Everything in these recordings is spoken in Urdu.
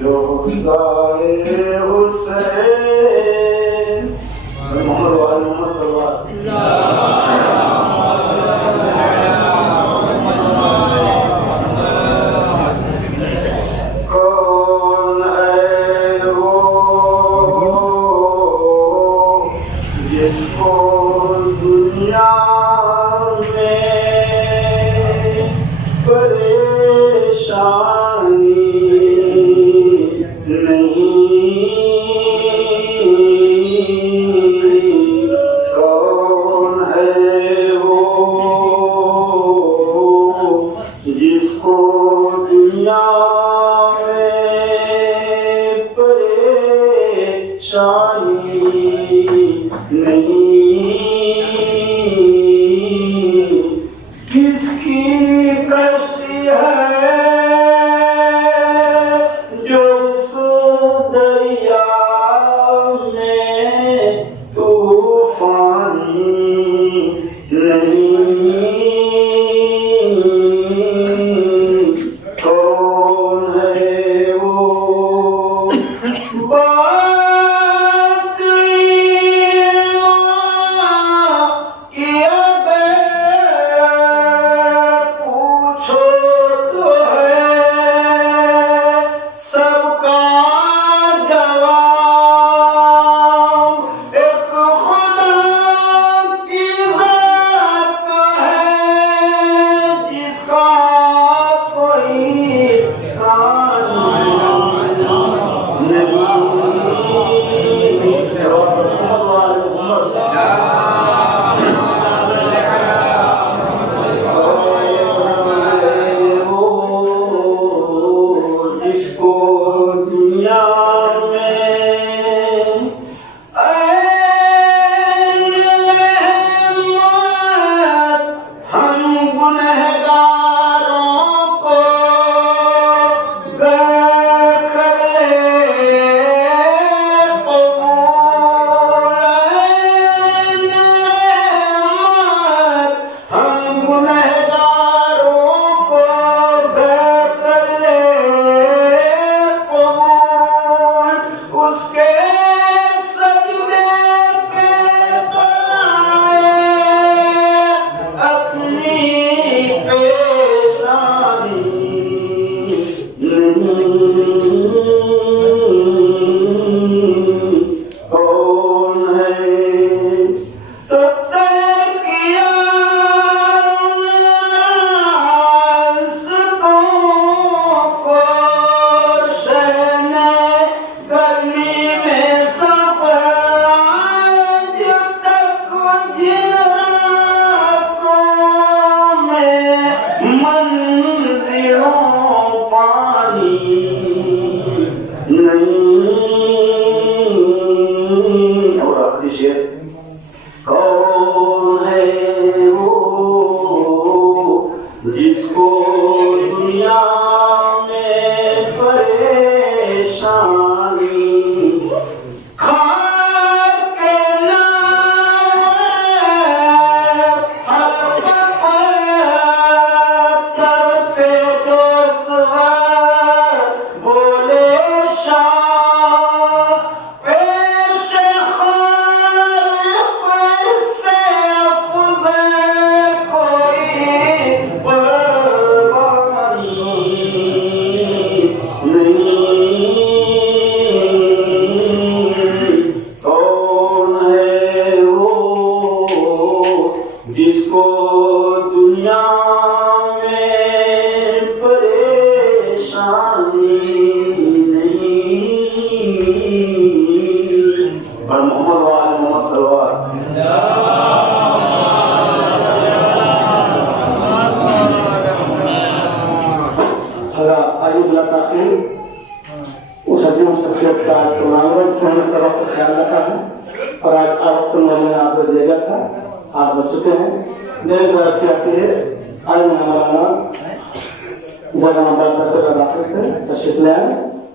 جو خدائے حسین محمد وآل محمد صلی اللہ علیہ وسلم کون ہے وہ جس کو دنیا میں پریشانی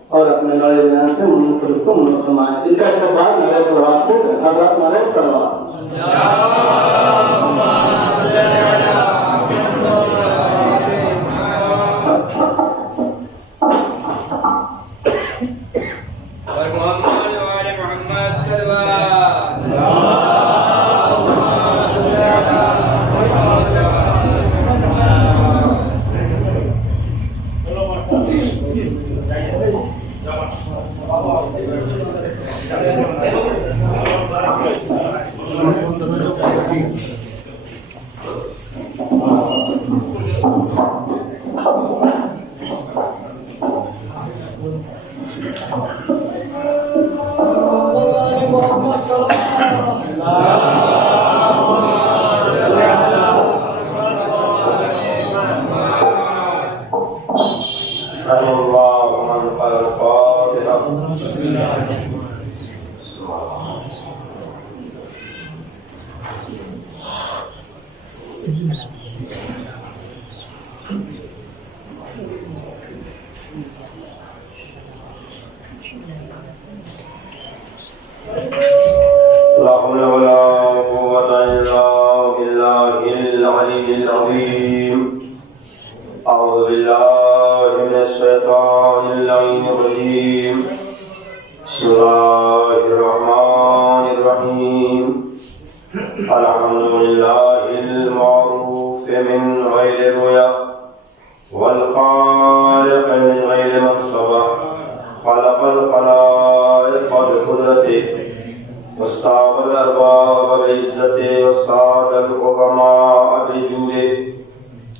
اور اپنے نئے بیان سے منفرد کو منفرمائیں. ان کا استقبال نئے سلوات سے حضرت نئے سلوات. محمد وآل محمد صلوات لا حول ولا قوة إلا بالله العلي العظيم. أعوذ بالله من الشيطان اللعين الرجيم. بسم الله الرحمن الرحيم. الحمد لله المعروف من غير رؤيا والخالق من غير منصبة. خلق الخلائق بقدرته واستعب الأرباب بعزته واستعاد الحكماء بجوده.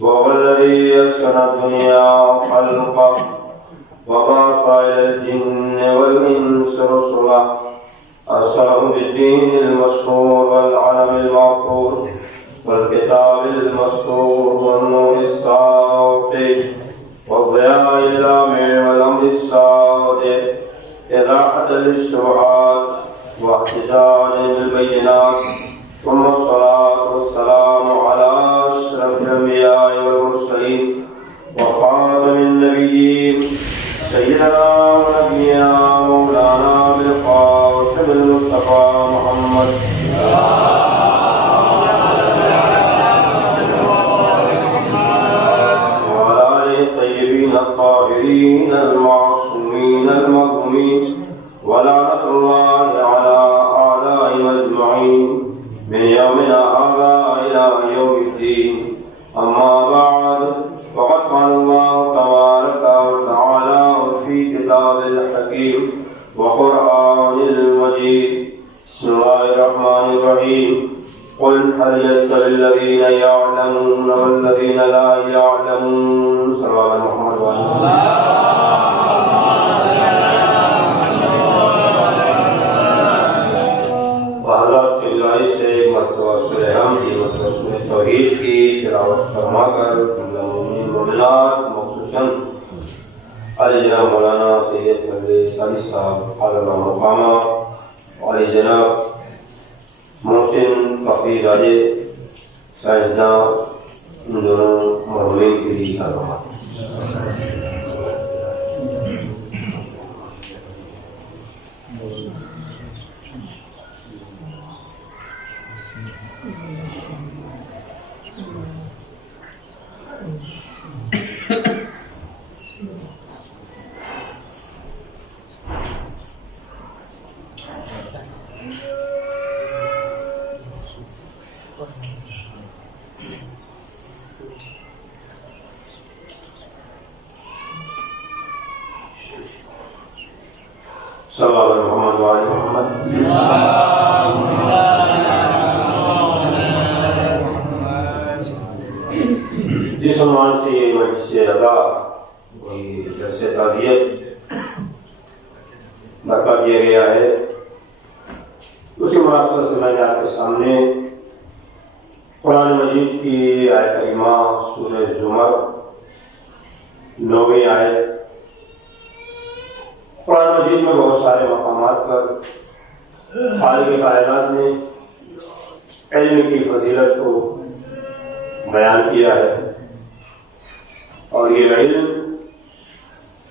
وهو الذي يسكن الدنيا خلقه وبعث إلى الجن والإنس رسلا أرسلهم بالدين المشهور والعلم المعقول والكتاب المسطور والنور الساطع والضياء اللامع والأمر الصادق إراحة للشبهات واحتجاج بالبينات. ثم الصلاة والسلام على أشرف الأنبياء والمرسلين وخاتم النبيين سيدنا ونبينا مولانا بالقاسم المصطفى محمد وعلى آله الطيبين الطاهرين المعصومين المظلومين ولعنة الله على أعدائهم أجمعين من يومنا هذا إلى يوم الدين. أما بعد فقد قال الله تبارك وتعالى في كتاب الحكيم وقرآن المجيد. بسم الله الرحمن الرحيم. قل هل يستوي الذين يعلمون والذين لا يعلمون. صلى الله عليه وسلم. توحید کی تلاوت فرما کر مومنات مخصوصاً علی جناب مولانا سید مدری علی صاحب علیہ مقامہ علی جناب محسن فقیر راجے سائنسداں ان دونوں مرحومین کے لیے سلامات. صلی اللہ علیہ محمد وآل محمد. جس عنوان سے یہ مجلس رضا وہی درس تعزیت برپا کیا گیا ہے، اسی مناسبت سے میں نے آپ کے سامنے قرآن مجید کی آیت کریمہ سورہ زمر 9ویں آیت. قرآن مجید میں بہت سارے مقامات پر خالق کائنات نے علم کی فضیلت کو بیان کیا ہے، اور یہ علم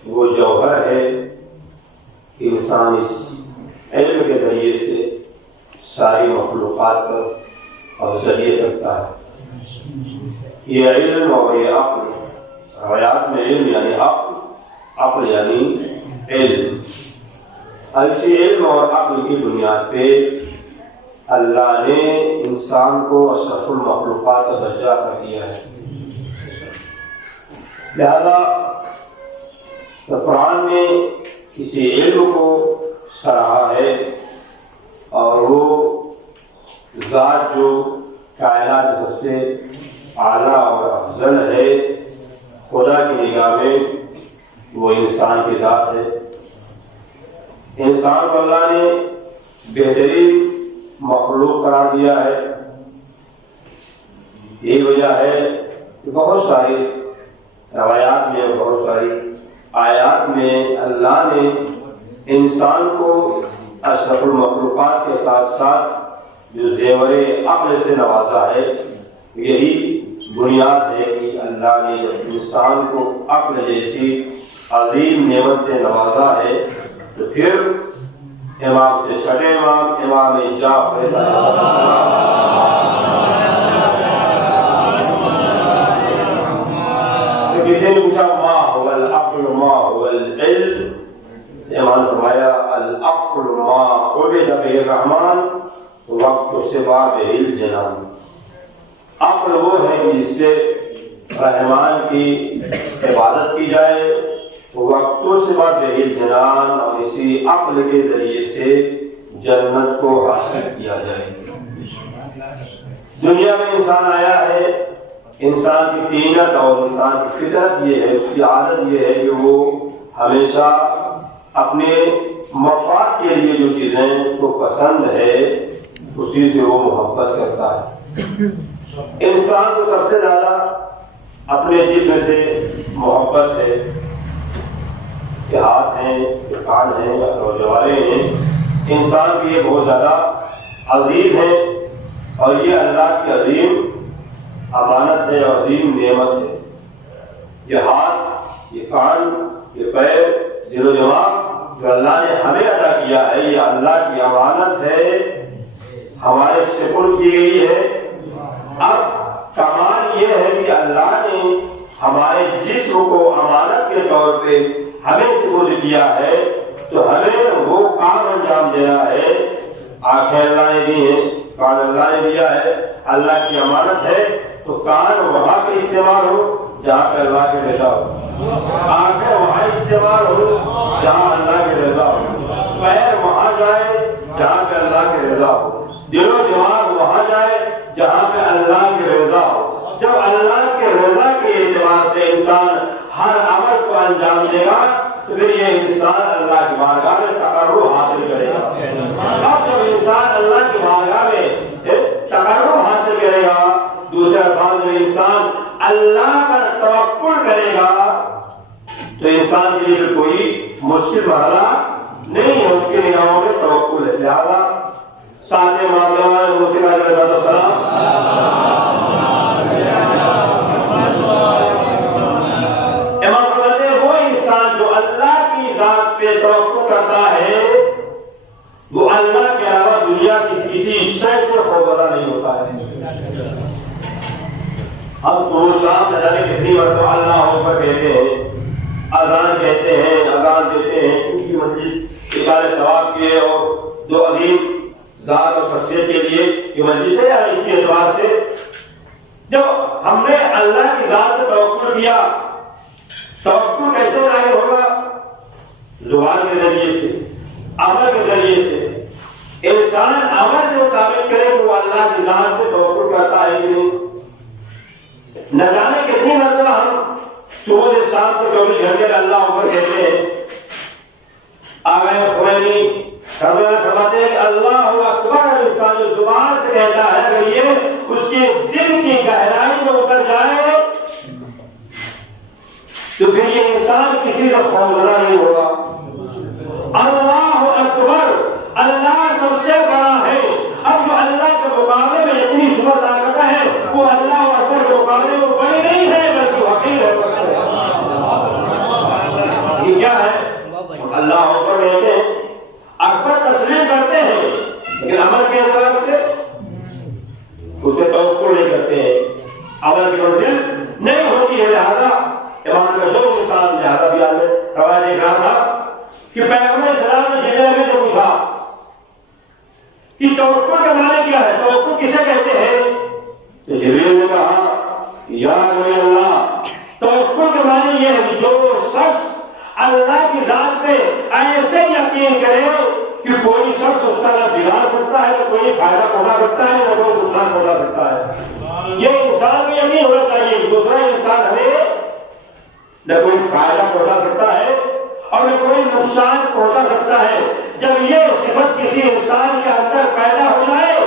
وہ جوہر ہے کہ انسان اس علم کے ذریعے سے ساری مخلوقات پر افضلیت رکھتا ہے. یہ علم اور یہ عقل، روایات میں علم یعنی عقل، عقل یعنی علم. ایسی علم اور عقل کی بنیاد پہ اللہ نے انسان کو اشرف المخلوقات کا درجہ عطا کیا ہے. لہذا قرآن نے کسی علم کو سراہا ہے اور وہ ذات جو کائنات میں سب سے اعلیٰ اور افضل ہے خدا کی نگاہ میں وہ انسان کی ذات ہے. انسان کو اللہ نے بہترین مخلوق قرار دیا ہے. یہی وجہ ہے کہ بہت ساری روایات میں بہت ساری آیات میں اللہ نے انسان کو اشرف المخلوقات کے ساتھ ساتھ جو زیور عقل سے نوازا ہے. یہی بنیاد ہے کہ اللہ نے جب انسان کو عقل جیسی عظیم نعمت سے نوازا ہے تو پھر امام سے چھٹے امام جعفر کسی نے پوچھا ما هو العقل ما هو العلم، امام فرمایا العقل ما عبد به الرحمن وقت سبا به الجنان. عقل وہ ہے جس سے رحمان کی عبادت کی جائے، وقت سبا به الجنان، اور اسی عقل کے ذریعے سے جنت کو حاصل کیا جائے. دنیا میں انسان آیا ہے، انسان کی طینت اور انسان کی فطرت یہ ہے، اس کی عادت یہ ہے کہ وہ ہمیشہ اپنے مفاد کے لیے جو چیزیں اس کو پسند ہے اسی سے وہ محبت کرتا ہے. انسان کو سب سے زیادہ اپنے جسم سے محبت ہے کہ ہاتھ ہیں کہ کان ہیں یا جوارے ہیں. انسان کی یہ بہت زیادہ عزیز ہے اور یہ اللہ کی عظیم امانت ہے اور عظیم نعمت ہے. یہ ہاتھ، یہ کان، یہ پیر، دل و دماغ جو اللہ نے ہمیں عطا کیا ہے یہ اللہ کی امانت ہے، ہمارے سپرد کی گئی ہے. اب کمال یہ ہے کہ اللہ نے ہمارے جسم کو امانت کے طور پہ ہمیں سپرد کیا ہے تو ہمیں وہ کام انجام دینا ہے. آنکھیں اللہ نے دی ہیں، کان اللہ نے دیا ہے، اللہ کی امانت ہے تو کان وہاں پہ استعمال ہو جہاں پہ اللہ کی رضا ہو، آنکھیں وہاں استعمال ہو جہاں اللہ کی رضا ہو، پیر وہاں جائے جہاں پہ اللہ کی رضا ہو، دل و دماغ وہاں جائے جہاں پہ اللہ کی رضا ہو. جب اللہ کی رضا کے اعتبار سے انسان ہر عمل کو انجام دے گا تو پھر یہ انسان اللہ کی بارگاہ میں تقرب حاصل کرے گا. اب جب انسان اللہ کی بارگاہ میں تقرب حاصل کرے گا، دوسرے الفاظ میں انسان اللہ پر توکل کرے گا تو انسان کے لیے کوئی مشکل مرحلہ نہیں ہے، اس کی نگاہوں میں توکل ہے. لہٰذا ساتھ معاملے والے موسیقی علیہ السلام امام فرماتے ہیں وہ انسان جو اللہ کی ذات پہ توکل کرتا ہے وہ اللہ کے علاوہ دنیا کی کسی شے سے خوفزدہ نہیں ہوتا ہے. ہم صبح شام نہ جانے کتنی مرتبہ اللہ اکبر کہتے ہیں، اذان کہتے ہیں، اذان دیتے ہیں، ان کی مجلس اشارے ثواب کی ہے اور جو عظیم ذات اور شخصیت کے لیے یہ مجلس ہے. اس کے اعتبار سے جب ہم نے اللہ کی ذات پر توکل کیا، توکل کیسے ظاہر ہوگا؟ زبان کے ذریعے سے، عمل کے ذریعے سے. انسان عمل سے ثابت کرے کہ وہ اللہ کی ذات پہ توکل کرتا ہے کہ نہیں. نہ جانے کتنی مرتبہ ہم صبح سے شام کو 24 گھنٹے کا اللہ اکبر کہتے ہیں. آغا خمینی فرماتے ہیں کہ اللہ اکبر انسان جو زبان سے کہتا ہے کہ یہ اس کے دل کی گہرائی میں اتر جائے تو پھر یہ انسان کسی سے خوفزدہ نہیں ہوگا. اللہ اکبر، اللہ سب سے بڑا ہے. اب جو اللہ کے مقابلے میں اتنی صورت طاقت ہے وہ اللہ اکبر کے مقابلے میں بڑی نہیں ہے بلکہ حقیر ہے. یہ کیا ہے؟ اللہ اکبر کہتے ہیں، اکبر تسلیم کرتے ہیں لیکن عمل کے اعتبار سے اسے توقع نہیں کرتے ہیں، عمل کی منزل نہیں ہوتی ہے. لہذا امام کا جو مثال لہذا بیان میں روایت دیکھ رہا تھا کہ پیغمبر اسلام نے جبریل سے پوچھا کہ توکل کا معنی کیا ہے، توکل کسے کہتے ہیں؟ تو جبریل نے کہا یا نبی اللہ، توکل کا معنی یہ ہے جو شخص اللہ کی ذات پہ ایسے یقین کرے کہ کوئی شخص اس کا نہ بگاڑ سکتا ہے، نہ کوئی فائدہ پہنچا سکتا ہے، نہ کوئی نقصان پہنچا سکتا ہے. یہ انسان کو یقین ہونا چاہیے دوسرا انسان ہمیں نہ کوئی فائدہ پہنچا سکتا ہے اور نہ کوئی نقصان پہنچا سکتا ہے. جب یہ صفت کسی انسان کے اندر پیدا ہو جائے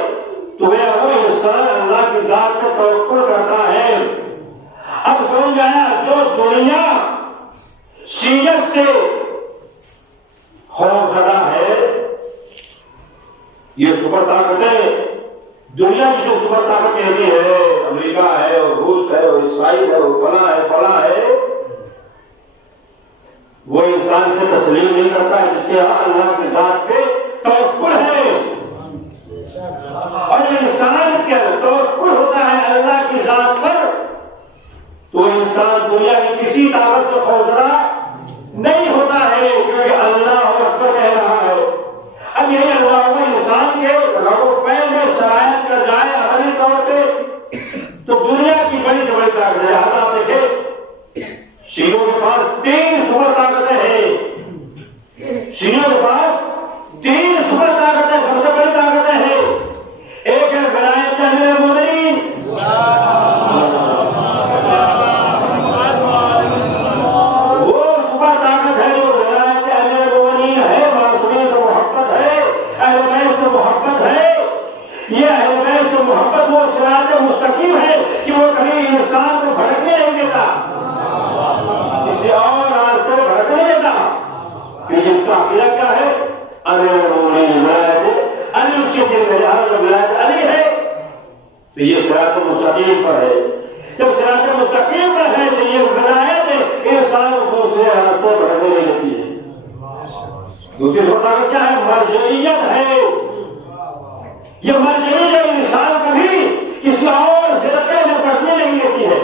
تو وہ انسان اللہ کی ذات پہ توکل کرتا ہے. اب سمجھ آیا، جو دنیا شیعت سے خوف زدہ ہے، یہ سپر طاقتیں دنیا کی جو سپر طاقت کہتی ہے، امریکہ ہے اور روس ہے اور اسرائیل ہے اور فلاں ہے فلاں ہے، وہ انسان سے تسلیم نہیں کرتا ہے جس کے ہاں اللہ کی ذات پہ توکل ہے. اور انسان کے توکل ہوتا ہے اللہ کی ذات پر تو انسان دنیا کی کسی طاقت سے خوفزدہ نہیں ہوتا ہے، کیونکہ اللہ اکبر کہہ رہا ہے. اب یہی اللہ انسان کے رگوں پیر میں شرائط کر جائے عملی طور پہ تو دنیا کی بڑی سے بڑی طاقت ہے. آپ دیکھیں شیعوں کے پاس 3 سپر طاقتیں ہیں، شیعوں کے پاس 3 سپر طاقتیں، سب سے بڑی طاقتیں ہیں. ایک ہے ولایت امیر المومنین، وہ سپر طاقت ہے جو ولایت امیر المومنین ہے، معصومین سے محبت ہے، اہل بیت سے محبت ہے. یہ اہل بیت سے محبت وہ صراط مستقیم ہے کہ وہ کبھی انسان کو بھٹکنے نہیں دیتا، کسی اور راستے میں بھٹکنے نہیں دیتا. کہ جس کا عقیدہ کیا ہے، امیر المومنین ولایت علی، اس کے دل میں جہاں جب ولایت علی ہے تو یہ صراط مستقیم پر ہے. جب صراط مستقیم پر ہے تو یہ ولایت انسان کو دوسرے راستے بڑھنے نہیں دیتی ہے. دوسری طاقت کیا ہے؟ مرجعیت ہے. یہ مرجعیت انسان کبھی کسی اور فرقے میں بڑھنے نہیں دیتی ہے.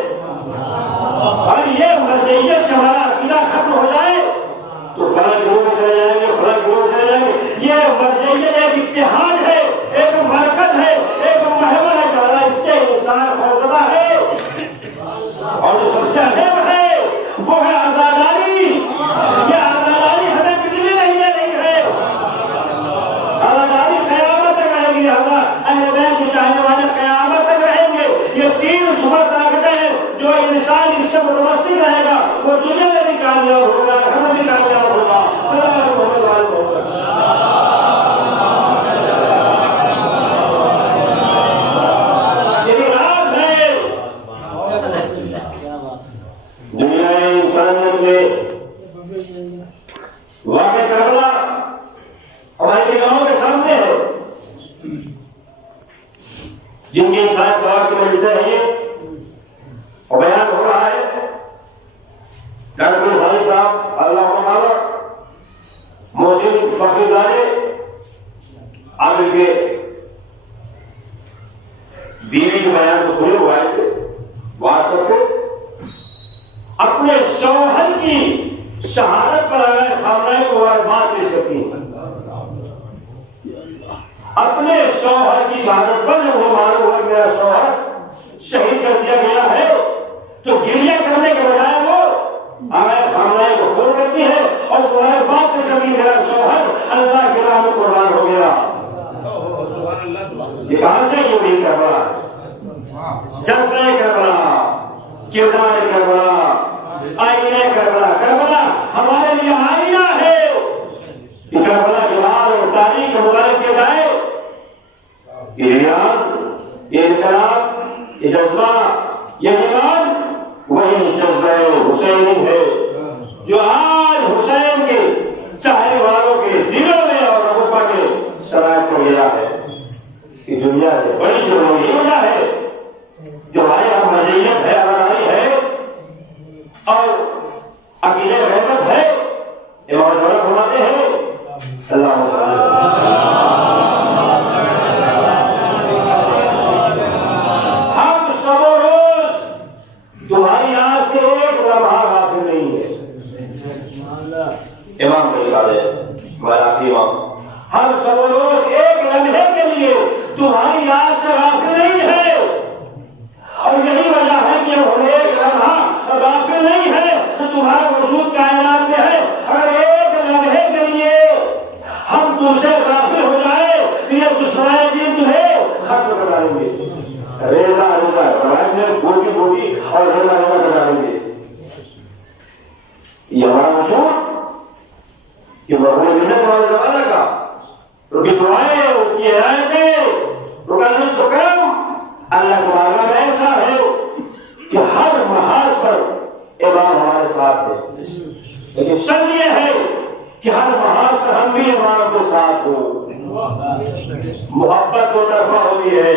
اور یہ مرجعیت سے ہمارا عقیدہ ختم ہو جائے تو فلاں گروہ میں چلے جائیں گے، فلاں گروہ میں چلے جائیں گے. یہ مرجعیت ایک اتحاد ہے، ایک مرکز ہے، ایک محور ہے جو اس سے انسان خوفزدہ ہے. اور جو سب سے اہم ہے وہ ہے آزاداری. یہ آزاداری ہمیں ملنے نہیں دینی ہے. آزاداری قیامت تک رہے گی. اہل بیت کے چاہنے والے قیامت تک رہیں گے. یہ 3 سپر طاقتیں ہیں، جو انسان اس سے متمسک رہے گا وہ دنیا میں بھی کامیاب ہوگا، گھر میں بھی کامیاب ہوگا. یہی راز ہے دنیا انسانیت میں. واقع کربلا ہماری نگاہوں کے سامنے ہے. جن کی سائنس سوال کی مجلسیں ہیں اور بیان ہو رہا ہے. ڈاکٹر صالح صاحب اللہ تعالیٰ محسن فخریزادے عامر کے بیوی کے بیان کو سنے ہوئے تھے واٹس ایپ پہ. اپنے شوہر کی شہادت پر آئے خامنہ کو بات پیش کرتی ہیں. اپنے شوہر کی شہادت پر جب وہ معلوم ہوا کہ میرا شوہر شہید کر دیا گیا ہے تو گریہ کرنے کے بجائے وہ آئے خامنہ کو فون کرتی ہے اور وہ بات پیش کرتی میرا شوہر اللہ کے راہ میں قربان ہو گیا. یہ کہاں سے یہ بھی کربلا، جذبہ کربلا، کردار کربلا، آئینہ کربلا. کربلا ہمارے لیے آئینہ ہے کہ کربلا کے بعد اور تاریخ مبارک کیا جائے. یہ ریاض، یہ انقلاب، یہ جذبہ، یہ ایمان وہی جذبہ حسین ہے جو آج حسین کے چاہنے والوں کے دلوں میں اور رغبہ کے شرائط کو گیا ہے. کہ دنیا سے بڑی ضروری وجہ ہے جو ہمارے یہاں مرجعیت ہے، آزاداری ہے اور عقیدہ رحمت ہے. امام جوہر فرماتے ہیں اللہ ہم شب و روز تمہاری آنکھ سے ایک لمحہ غافل نہیں ہے. امام کے اشارے ہمارا آخری امام ہم سب لوگ ایک لمحے کے لیے تمہاری یاد سے غافل نہیں ہے، اور یہی وجہ ہے کہ ہم ایک لمحہ غافل نہیں ہے تو تمہارا وجود کائنات میں ہے۔ اگر ایک لمحے کے لیے ہم تم سے غافل ہو جائے تو یہ دشمنان دین تمہیں ختم کر ڈالیں گے، ریزہ ریزہ روایت میں گوٹی گوٹی اور ریزہ ریزہ کر ڈالیں گے۔ یہ ہمارا وجود کہ مرحوم منت والے زمانہ کا، ان کی دعائیں، ان کی ہدایتیں، ان کا لطف و کرم اللہ کے بارگاہ میں ایسا ہے کہ ہر محاذ پر امام ہمارے ساتھ ہے، لیکن شرط یہ ہے کہ ہر محاذ پر ہم بھی امام کے ساتھ ہوں۔ محبت دو طرفہ ہوتی ہے۔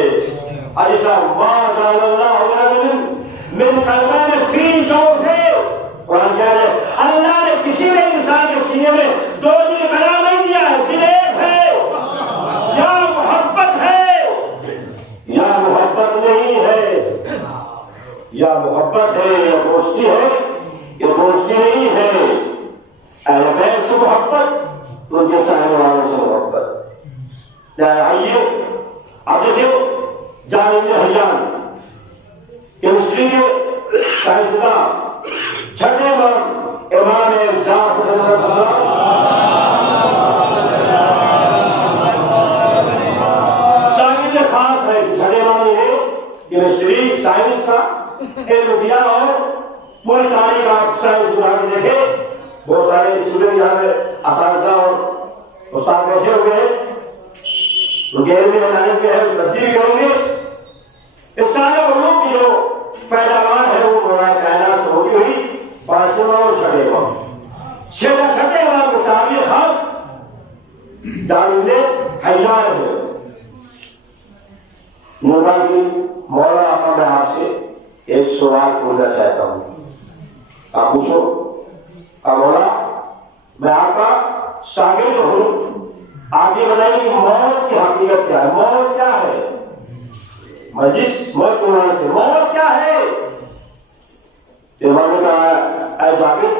ایسا ما جعل اللہ رجل من قلبین فی جوفہ، قرآن کہہ رہے اللہ نے کسی نے انسان کے سینے میں دو دل قرار نہیں دیا ہے، دل ایک ہے۔ یا محبت ہے یا محبت نہیں ہے، یا محبت ہے یا دوستی ہے یا دوستی نہیں ہے۔ اہل بیت سے محبت، ان کے چاہنے والوں سے محبت۔ آئیے اب دیکھیں جابر بن حیان کیمسٹری کے سائنسداں، چھٹے امام جعفر شاگرد خاص ہے، چھٹے امام نے کیمسٹری سائنس کا علم دیا، اور پوری تاریخ آپ سائنس اٹھا کے دیکھیں، بہت سارے اسٹوڈنٹ یہاں پہ اساتذہ اور استاد بیٹھے ہوئے ہیں، ان کے علم میں نالج میں ہے، تفسیر کریں گے۔ اس سارے علوم کی جو پیداوار ہے وہ مولا کائنات سے ہوتی ہوئی پانچواں اور چھٹے امام، چھٹے امام کے صحابی خاص جابر بن حیان ہے۔ نوبہ کی مولا آقا میں آپ سے ایک سوال پوچھنا چاہتا ہوں، آپ پوچھو۔ مولا میں آپ کا شاگرد ہوں، آپ یہ بتائیے کہ موت کی حقیقت کیا ہے؟ موت کیا ہے؟ میں جس موت کو نام سے موت کیا ہے؟ امام نے کہا اے جابر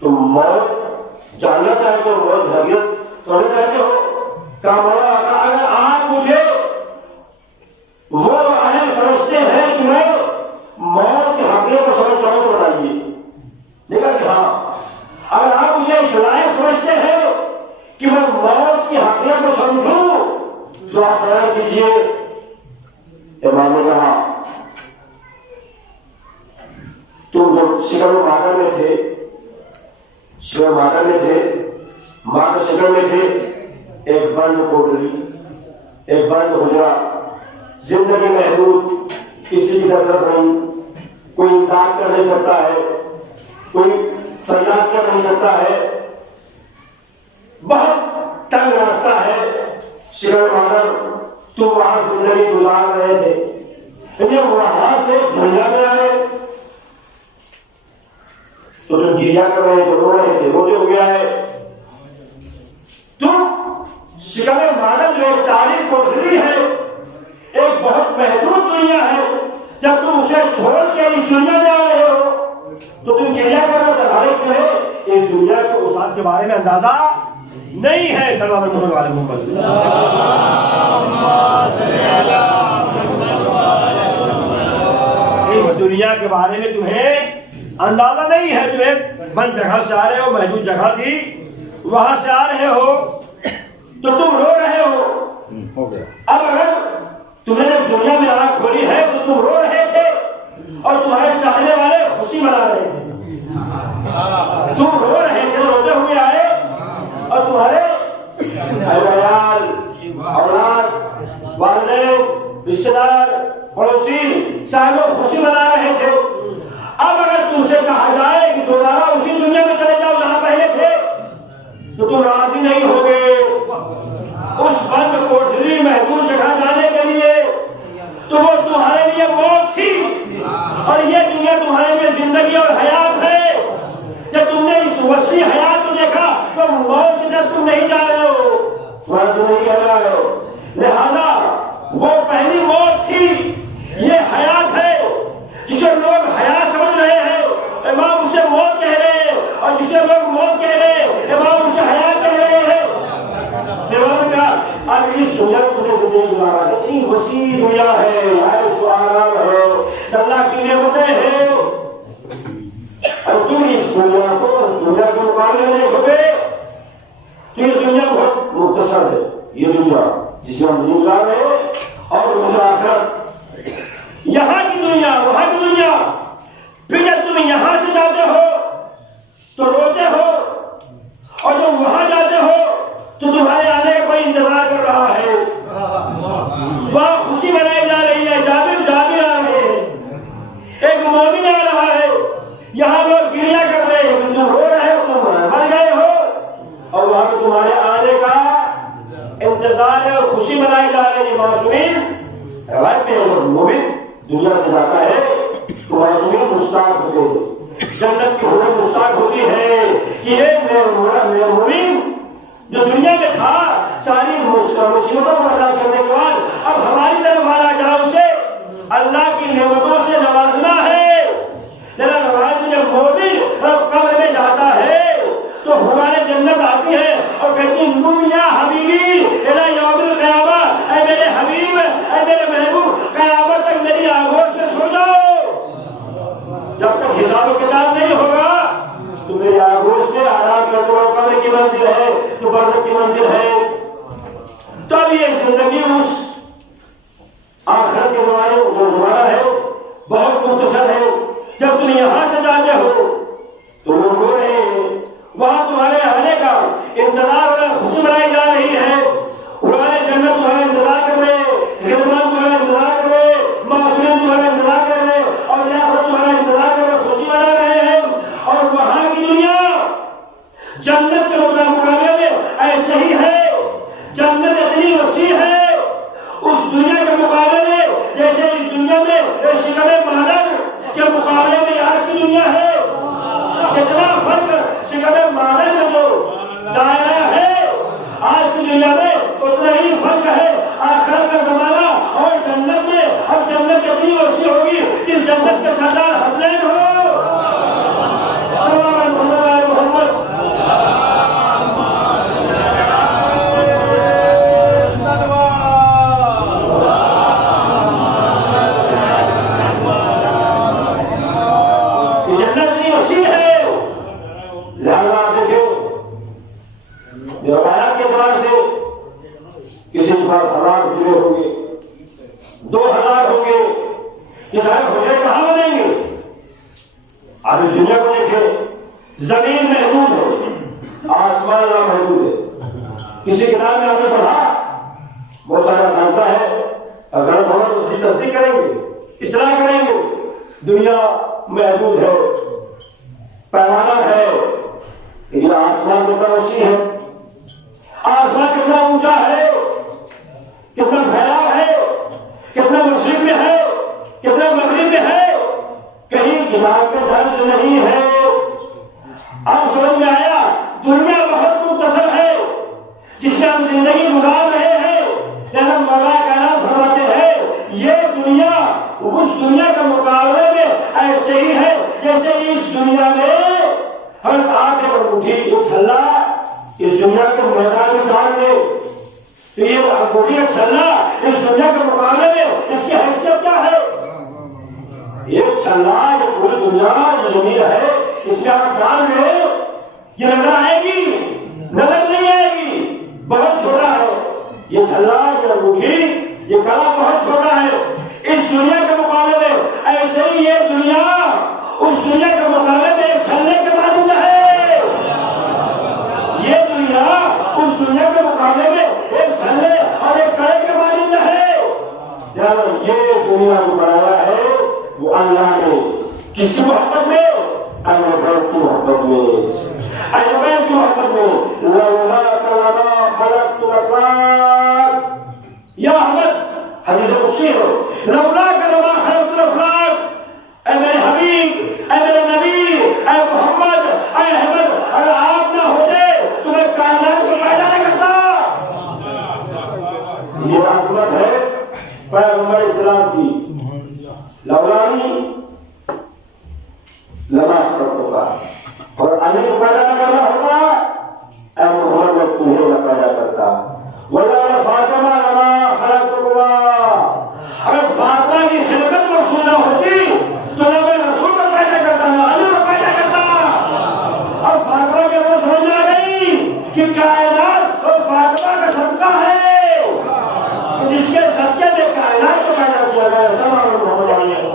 تم موت جاننا چاہتے ہو، موت کی حقیقت سمجھنا چاہتے ہو؟ کہا مولا اگر آپ مجھے وہ اہل سمجھتے ہیں کہ میں موت کی حقیقت کو سمجھتا ہوں تو بتائیے۔ دیکھا کہ ہاں، اگر آپ مجھے اس لائق سمجھتے ہیں کہ میں موت کی حقیقت کو سمجھوں تو آپ بیان کیجیے۔ امام نے کہا تم جب شکر مادہ میں تھے، شکر مادہ میں تھے، ماں کے شکر میں تھے، ایک بند کوٹری، ایک بند حجرہ، زندگی محدود، کسی کی دسترس نہیں، کوئی امداد کر نہیں سکتا ہے، کوئی فریاد کر نہیں سکتا ہے، بہت تنگ راستہ ہے۔ شکر مادر تم وہاں زندگی گزار رہے تھے، لیکن وہاں سے دنیا میں آئے تو تم گریا کر رہے تھے، رو رہے تھے، روتے ہوئے آئے۔ تم شکر مادر جو ایک تاریخ کوٹری ہے، ایک بہت محدود دنیا ہے، جب تم اسے چھوڑ کے اس دنیا میں آ رہے ہو تو تم گریا کر رہے ہو، حالت میں ہے اس دنیا کو اس کے بارے میں اندازہ نہیں ہے۔ صلی اللہ علیہ وسلم اس دنیا کے بارے میں تمہیں اندازہ نہیں ہے، تمہیں بند جگہ سے آ رہے ہو، محدود جگہ تھی، وہاں سے آ رہے ہو تو تم رو رہے ہو۔ اب اگر تم نے جب دنیا میں آنکھ کھولی ہے تو تم رو رہے تھے اور تمہارے چاہنے والے خوشی منا رہے تھے۔ تم رو رہے تھے، روتے ہوئے آئے، اور تمہارے عیال، اولاد، والدین، رشتے دار، پڑوسی سارے لوگ خوشی منا رہے تھے۔ اب اگر تم سے کہا جائے کہ دوبارہ اسی دنیا میں چلے جاؤ جہاں پہلے تھے تو تم راضی نہیں ہوگے۔ اس بند کوٹری محدود جگہ جانے کے لیے تو وہ تمہارے لیے موت تھی، اور یہ دنیا تمہارے لیے زندگی اور حیات ہے۔ جب تم نے اس وسیع حیات کو دیکھا تو موت کی طرف تم نہیں جا رہے ہو، تم نہیں کہہ رہے ہو، لہذا وہ پہلی موت تھی، یہ حیات ہے جسے لوگ حیات سمجھ رہے ہیں، امام اسے موت کہہ رہے ہیں، اور جسے لوگ موت کہہ رہے ہیں امام اسے حیات کہہ رہے ہیں۔ اتنی وسیع دنیا ہے، عیش و آرام ہے، اللہ کی نعمتیں ہیں، اور تم اس دنیا کو اس دنیا کے مقابلے میں دیکھو گے تو یہ دنیا بہت مختصر ہے، یہ دنیا جس میں ہم گزار رہے ہیں، اور روز آخرت یہاں کی دنیا وہاں کی دنیا. پھر جب تم یہاں سے جاتے ہو تو روتے ہو، اور جب وہاں جاتے ہو تو تمہارے آنے کا کوئی انتظار کر رہا ہے، وہاں خوشی منائی جا رہی ہے، جابر آ رہے ہیں، ایک مومن آ رہا ہے، یہاں لوگ گریا کر رہے ہیں، تم رو رہے ہو، تم مر گئے ہو، اور وہاں پہ تمہارے آنے کا انتظار ہے اور خوشی منائی جا رہی ہے. معصومین روایت میں مومن دنیا سے جاتا ہے تو معصومین مشتاق ہوتے ہیں، جنت کی حور مشتاق ہوتی ہے کہ یہ مومن جو دنیا میں تھا ساری مصیبتوں کو برداشت کرنے کے بعد اب ہماری طرف آ جہاں اسے اللہ کی نعمتوں سے نوازنا ہے. ذرا روایت میں جب مومن قبر میں جاتا ہے تو حوران جنت آتی ہے اور کہتی ہیں نم یا حبیبی الی یوم القیامہ، اے میرے حبیب، اے میرے محبوب، قیامت تک میری آغوش میں سو جاؤ. جب تک حساب و کتاب نہیں ہوگا تو میری آغوش میں آرام کرتے رہو. قبر کی منزل ہے تو برزخ کی منزل ہے. تب یہ زندگی اس آخرت کے زمانے جو زمانہ ہے بہت مختصر ہے. جب تم یہاں سے جاتے ہو تو لوگ رو رہے ہیں، وہاں تمہارے آنے کا انتظار ہو رہا ہے، خوشی منائی جا رہی ہے، قرآن جنت تمہارا انتظار کر رہے ہیں، غلمان تمہارا انتظار کر رہے ہیں، معصومین تمہارا انتظار کر رہے ہیں، اور آخرت تمہارا انتظار کر رہے ہیں، خوشی منا رہے ہیں. اور وہاں کی دنیا جنت کے مقابلے میں ایسے ہی ہے. جنت اتنی وسیع ہے اس دنیا کے مقابلے میں جیسے اس دنیا میں شکل مادر کے مقابلے میں آج کی دنیا ہے. کتنا فرق شکل مادر میں جو دائرہ ہے آج کی دنیا میں اتنا ہی فرق ہے آخرت کا زمانہ اور جنت میں. اب جنت اتنی وسیع ہوگی کہ جنت کے سردار حسنین ہو. دنیا کو دیکھیں، زمین محدود ہے، آسمان نامحدود ہے. کسی کتاب میں آپ نے پڑھا، بہت سارا سائنسداں ہے، اگر غلط ہوگا تو اس کی تصدیق کریں گے، اصلاح کریں گے. دنیا محدود ہے، پیمانہ ہے، لیکن آسمان کتنا وسیع ہے، آسمان کتنا اونچا ہے، کتنا پھیلاؤ ہے، کتنا مشرق میں ہے، کتنا مغرب میں ہے، کہیں کتاب میں درج نہیں ہے. آپ سمجھ میں آیا؟ دنیا بہت مختصر ہے جس میں ہم زندگی گزار رہے ہیں. جیسا مولا کائنات فرماتے ہیں یہ دنیا اس دنیا کے مقابلے میں ایسے ہی ہے جیسے اس دنیا میں ہر آپ ایک انگوٹھی ایک چھلا اس دنیا کے میدان میں ڈال دے تو یہ انگوٹھی کا چھلا اس دنیا کے مقابلے میں اس کی حیثیت کیا ہے؟ ایک چھلا یہ پوری دنیا جو زمین ہے اس میں آپ ڈال دیں یہ نظر آئے گی؟ نظر نہیں آئے گی، بہت چھوٹا ہے. یہ چھلا یہ انگوٹھی یہ کلا بہت چھوٹا ہے اس دنیا کے مقابلے میں. ایسے ہی یہ دنیا اس دنیا کے مقابلے میں ایک چھلے کے مانند ہے. یہ دنیا اس دنیا کے مقابلے میں ایک چھلے اور ایک کڑے کے مانند ہے. یہ دنیا کو بنایا ہے وہ اللہ نے کس کی محبت میں؟ اہل بیت کی محبت میں، اہل بیت کی محبت میں. لولاک لما خلقت الافلاک، یا احمد حدیث قدسی ہے، لولاک لما خلقت الافلاک، اے میرے حبیب، اے میرے نبی، اے محمد، اے احمد، اگر آپ نہ ہوتے تو میں کائنات کو پیدا نہ کرتا. یہ عظمت ہے پیغمبر اسلام کی. لولائی لما خلقت ہوگا اور علی کو پیدا نہ کرنا ہوگا اے محمد میں تمہیں نہ پیدا کرتا. وَلَا فَاطِمَةَ لَمَا خَلَقْتُكُمَا فاطمہ کا صدقہ ہے جس کے صدقے میں کائنات کو پیدا کیا گیا ہے۔ محمد علیہ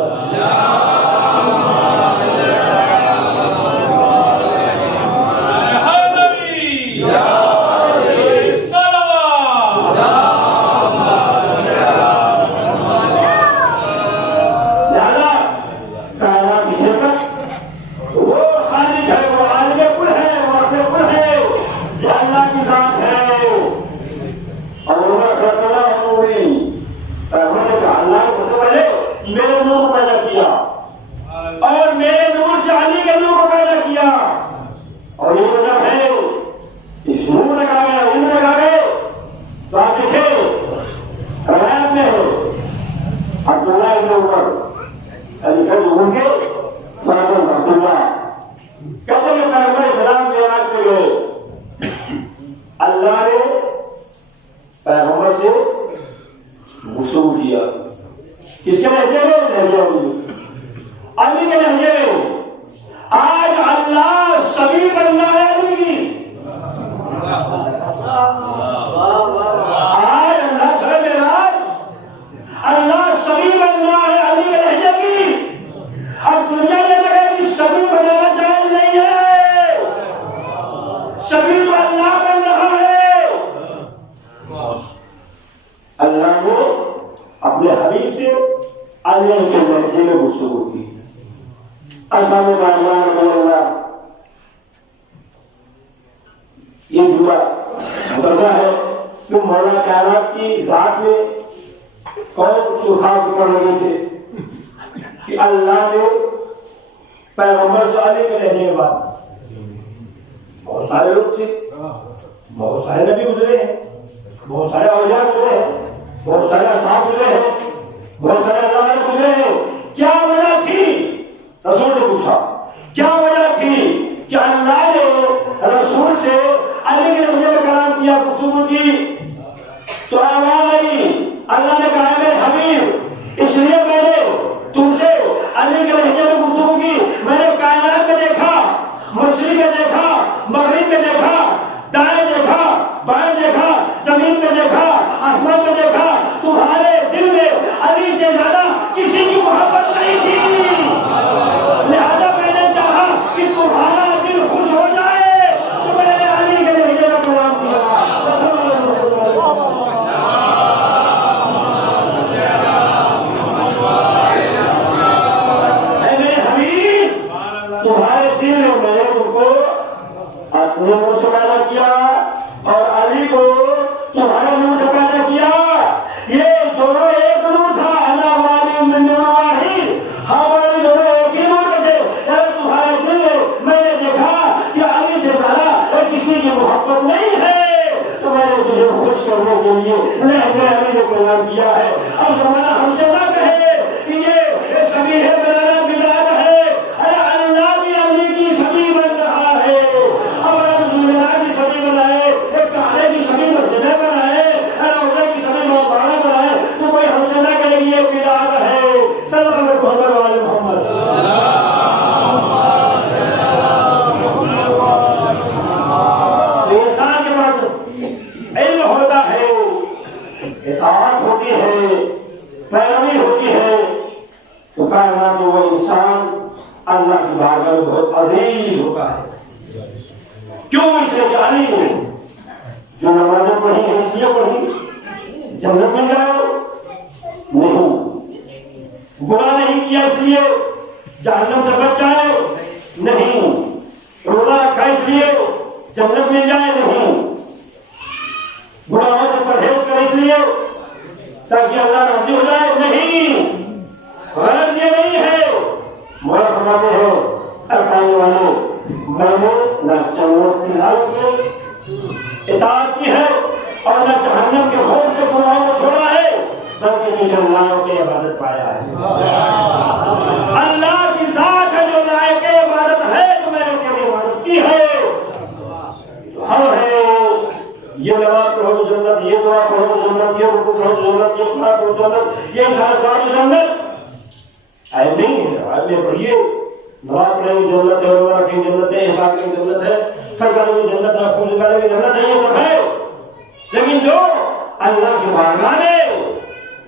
اللہ کے بارگاہ میں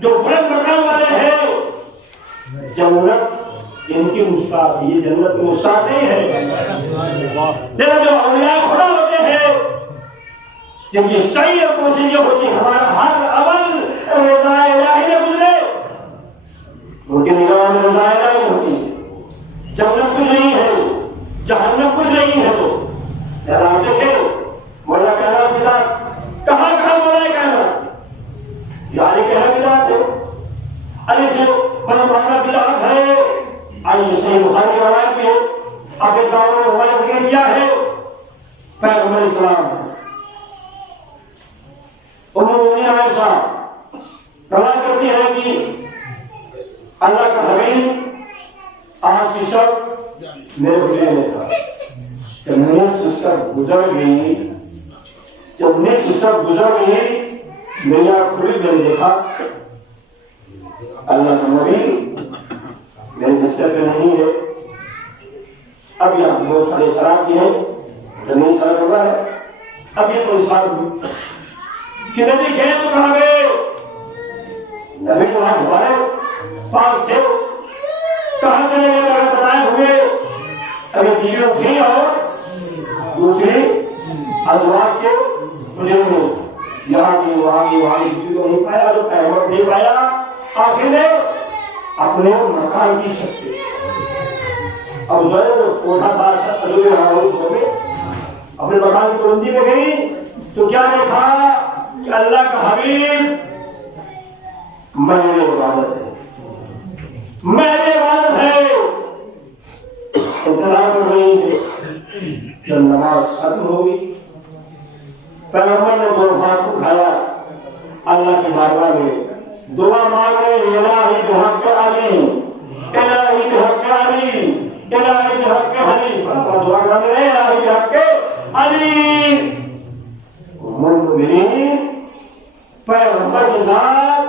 جو بلند مقام والے ہیں، جنت ان کی مشتاق ہے، یہ جنت کی مشتاق نہیں ہے۔ لیکن جو اولیاء خدا ہوتے ہیں جن کی صحیح اور کوشش یہ ہوتی ہے ہمارا ہر عمل رضا الہی میں گزرے، ان کی نگاہ میں رضا الہی ہوتی ہے، جنت کچھ نہیں ہے، جہنم کچھ نہیں ہے۔ ذرا آپ دیکھیں مولا کائنات کی ذات کہاں کہاں مولا کائنات، یہ علی کہنا کی ذات ہے، علی سے بڑا مانگا کی ذات ہے۔ آئیے صحیح بخاری کی روایت بھی ہے، آپ ایک دعوت میں روایت ذکر کیا ہے پیغمبر اسلام ام المؤمنین عائشہ روایت کرتی ہے کہ اللہ کا حبیب آج کی شب میرے حجرے میں تھا، جب نصف شب گزر گئی، جب نصف شب گزر گئی میری آنکھ کھلی، میں نے دیکھا اللہ کا نبی میرے بستر پہ نہیں ہے۔ اب یہاں بہت سارے شراب کی ہیں، زمین کھڑا کر رہا ہے، اب یہ کوئی شراب کہ نبی گئے تو کہاں گئے؟ نبی تو وہاں ہمارے پاس تھے، کہاں چلے گئے مگر بتائے ہوئے؟ ابھی بیوی اٹھی اور دوسری ازواج کے حجرے میں یہاں کی وہاں کی وہاں کی کسی کو نہیں پایا، جو پیغمبر نہیں پایا، آخر میں اپنے مکان کی چھت پہ اب جو ہے کوٹھا تھا چھت جو اپنے مکان کی بلندی پہ گئی تو کیا دیکھا کہ اللہ کا حبیب میرے عبادت ہے، میرے عبادت ہے، انتظار کر رہی ہے۔ جب نماز ختم ہوگی پیغمبر نے دو ہاتھ اٹھایا اللہ کے بارگاہ میں دعا مانگ رہے، الہی بحق علی، الہی بحق علی، الہی بحق علی، دعا کر رہے الہی بحق علی۔ مومنین پیغمبر کے ساتھ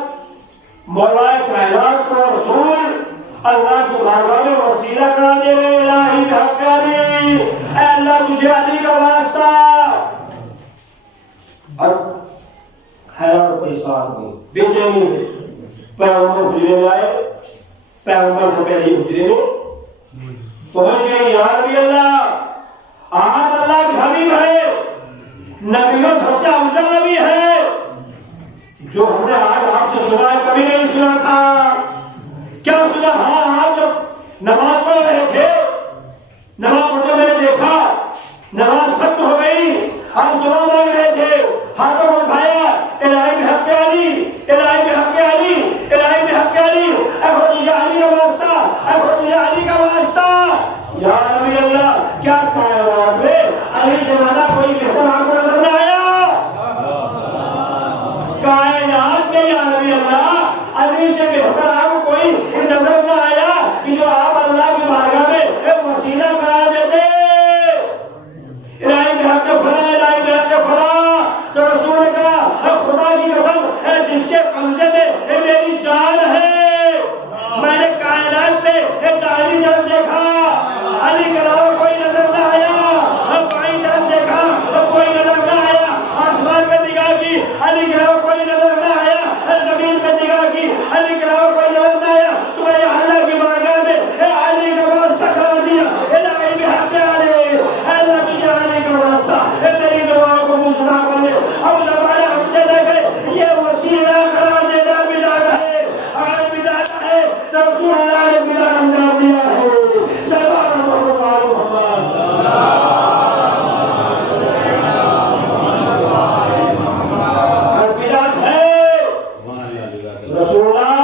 مولا کائنات کو رسول اللہ کی بارگاہ میں وسیلہ کرا دے رہے، الہی بحق علی، اے اللہ تجھے علی کا واسطہ۔ اب حیران پریشان ہوئے، بے چینی ہوئے، پیغمبر حجرے میں آئے، پیغمبر سے پہلے حجرے میں پہنچ گئے، یا نبی اللہ آپ اللہ کے حبیب ہے، نبیوں سب سے افضل نبی ہے، جو ہم نے آج آپ سے سنا ہے کبھی نہیں سنا تھا۔ کیا سنا؟ ہاں آپ جب نماز پڑھ رہے تھے، نماز پڑھتے میں نے دیکھا نماز ختم ہو گئی، آپ دعا مانگ رہے تھے، ہاتھوں کو اٹھایا، الہی بحق علی، الہی بحق علی، الہی بحق علی، اے خدا علی کا واسطہ، اے خدا علی کا واسطہ۔ یا نبی اللہ کیا کائنات میں علی سے زیادہ کوئی بہتر آپ کو نظر نہ آیا؟ کائنات میں یا نبی اللہ علی سے بہتر آپ کو کوئی نظر نہ آیا کہ جو آپ اللہ کی بارگاہ میں ایک وسیلہ قرار دیتے، الہی بحق فلاں، الہی بحق فلاں۔ تو رسول نے کہا خدا کی قسم اے جس کے قبضے میں میری جان ہے، میں نے کائنات میں ایک دائری طرف دیکھا علی کے علاوہ کوئی نظر نہ آیا، بائیں طرف دیکھا کوئی نظر نہ آیا، آسمان پہ نگاہ کی علی کے علاوہ کوئی نظر نہ آیا، زمین پہ نگاہ کی علی کے علاوہ کوئی نظر نہ آیا، تو میں اللہ کی بارگاہ میں علی کا واسطہ قرار دیا، الہی بحق علی، اللہ تجھے علی کا واسطہ میری دعا کو مصرا کر لے۔ اب زمانہ ہم سے لے گئے یہ وسیلہ قرار دینا بدعت ہے، اگر بدعت ہے تو رسول اللہ نے بدعت انجام دیا ہے۔ سلام محمد محمد بدعت ہے رسول اللہ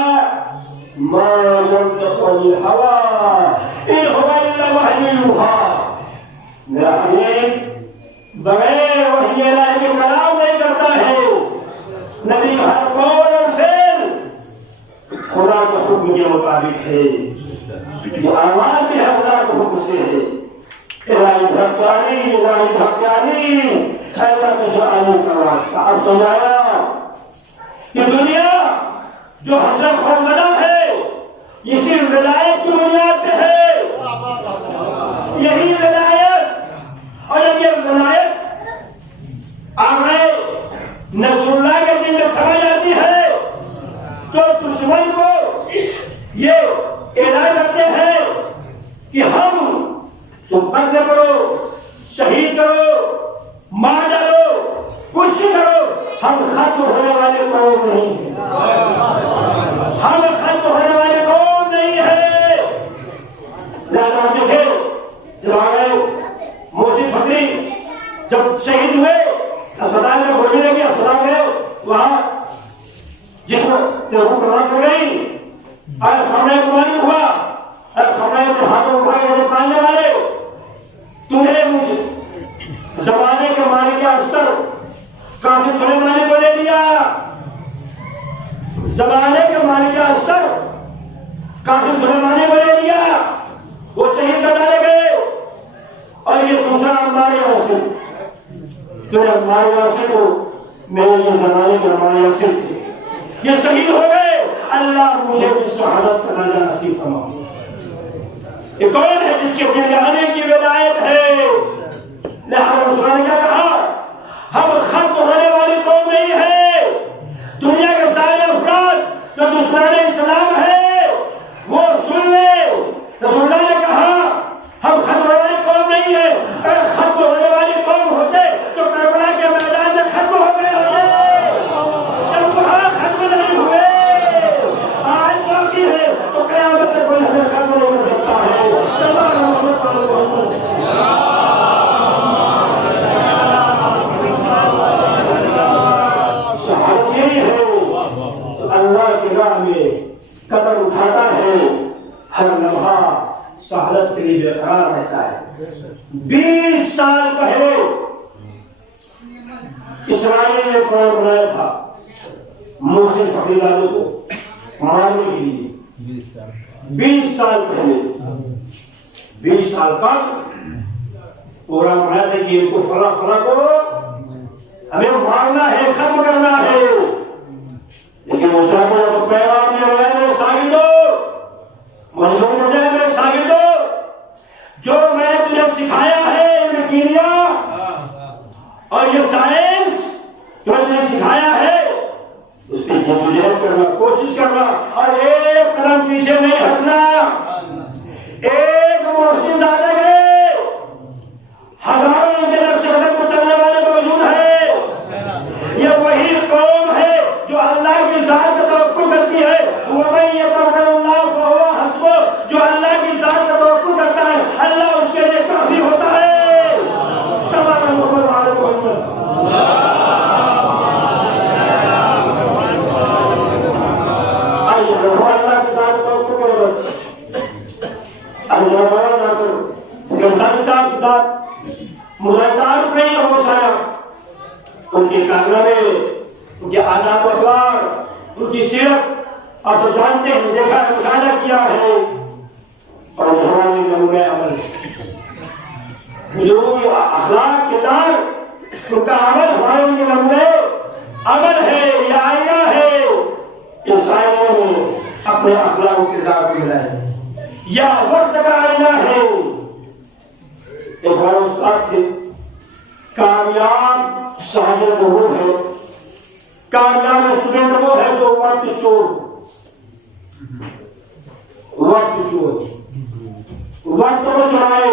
ما ينطق عن الهوى ان هو الا وحی یوحی، میرا حبیب بغیر وحی الہی کے کلام نہیں کرتا ہے، نبی کا ہر قول اور فعل خدا کے حکم کے مطابق ہے، جو آواز بھی خدا کے حکم سے ہے۔ الہی بحق علی، الہی بحق علی، اللہ تجھے علی کا واسطہ۔ اب سمجھایا کہ دنیا جو ہم سے خوفزدہ ہے اسی ولایت کی بنیاد پہ ہے، یہی ولایت، اور جب یہ ولایت آگئے نصر اللہ کے دن میں سمجھ ہم ختم ہونے والے قوم نہیں ہیں، ہم ختم ہونے والے قوم نہیں ہے۔ لہذا ہم دیکھیں جب آگئے محسن فقری جب شہید ہوئے اسپتال میں گولی لگی، اسپتال گئے، وہاں جسم سے روح پرواز ہو گئی، آج خامنہ کو معلوم ہوا، آج خامنہ اپنے ہاتھوں اٹھائے گئے پالنے والے، تمہیں زمانے کے مالک استر قاسم سلیمانی کو لے لیا، زمانے کے مالک استر قاسم سلیمانی کو لے لیا، وہ شہید کر ڈالے گئے، اور یہ دوسرا عمار یاسر، جو عمار یاسر کو میرے لیے زمانے کے عمار یاسر تھے، یہ شہید ہو گئے۔ اللہ مجھے بھی شہادت کا درجہ نصیب فرمائے۔ یہ کون ہے جس کے دل میں علی کی ولایت ہے؟ لہذا رسول نے کیا کہا؟ ہم ختم ہونے والی قوم نہیں ہے۔ دنیا کے سارے افراد جو دشمن اسلام ہے وہ سن لیں، رسول اللہ نے کہا ہم ختم ہونے والی قوم نہیں ہے۔ اگر ختم ہونے والی قوم ہوتے تو کربلا کے میدان میں ختم ہو گئے ہوتے، جب وہاں ختم نہیں ہوئے، آج باقی ہے تو قیامت تک کوئی ہمیں ختم نہیں کر سکتا ہے۔ شہادت یہی ہے اللہ کی راہ میں قدم اٹھاتا ہے، ہر لمحہ شہادت کے لیے برقرار رہتا ہے۔ 20 سال پہلے اسرائیل نے پلان بنایا تھا محسن فقری زادے کو مارنے کے لیے، 20 سال پہلے، 20 سال قبل پروگرام بنایا تھا کہ ان کو فلاں فلاں کو ہمیں مارنا ہے، ختم کرنا ہے، لیکن وہ چاہتے ہیں تو پیغام یہ ہے میرے شاگردوں، منظور کرتے ہیں میرے شاگردوں، جو میں نے تجھے سکھایا ہے علم کیمیا اور یہ سائنس جو میں نے تجھے سکھایا ہے اس پہ جدوجہد کرنا، کوشش کرنا، اور ایک قدم پیچھے نہیں ہٹنا۔ ایک محسن زادے گئے، ہزاروں ان کے نقش قدم کو چلنے والے موجود ہیں۔ یہ وہی قوم ہے جو اللہ کی ذات کا توقع کرتی ہے، وَمَن يَتَوَكَّلِ اللَّهَ فَهُوَ حَسْبُهُ، جو اللہ کی ذات کا توقع کرتا ہے اللہ اس کے لیے کافی ہوتا ہے۔ سبحان محمد وعلی محمد۔ آئیے اللہ کی ذات کا توقع کرو، بس اب ہمارا نہ کرو۔ گمسانی صاحب کے ساتھ مجھے تعارف نہیں ہے بہت سارا، ان کے کارنامے، ان کے آداب و اخلاق، ان کی سیرت آپ سب جانتے ہیں، دیکھا ہے، مشاہدہ کیا ہے، اور ہمارے نمونہ عمل جو اخلاق کردار ان کا عمل ہمارے لیے نمونہ عمل ہے، یہ آئینہ ہے۔ اس آئینے میں اپنے اخلاق و کردار کو ملائیں، یا وقت کا آئینہ ہے۔ ایک بار استاد تھے، کامیاب شاگرد وہ ہے، کامیاب اسٹوڈنٹ وہ ہے جو وقت چور، وقت چور، وقت کو چرائے۔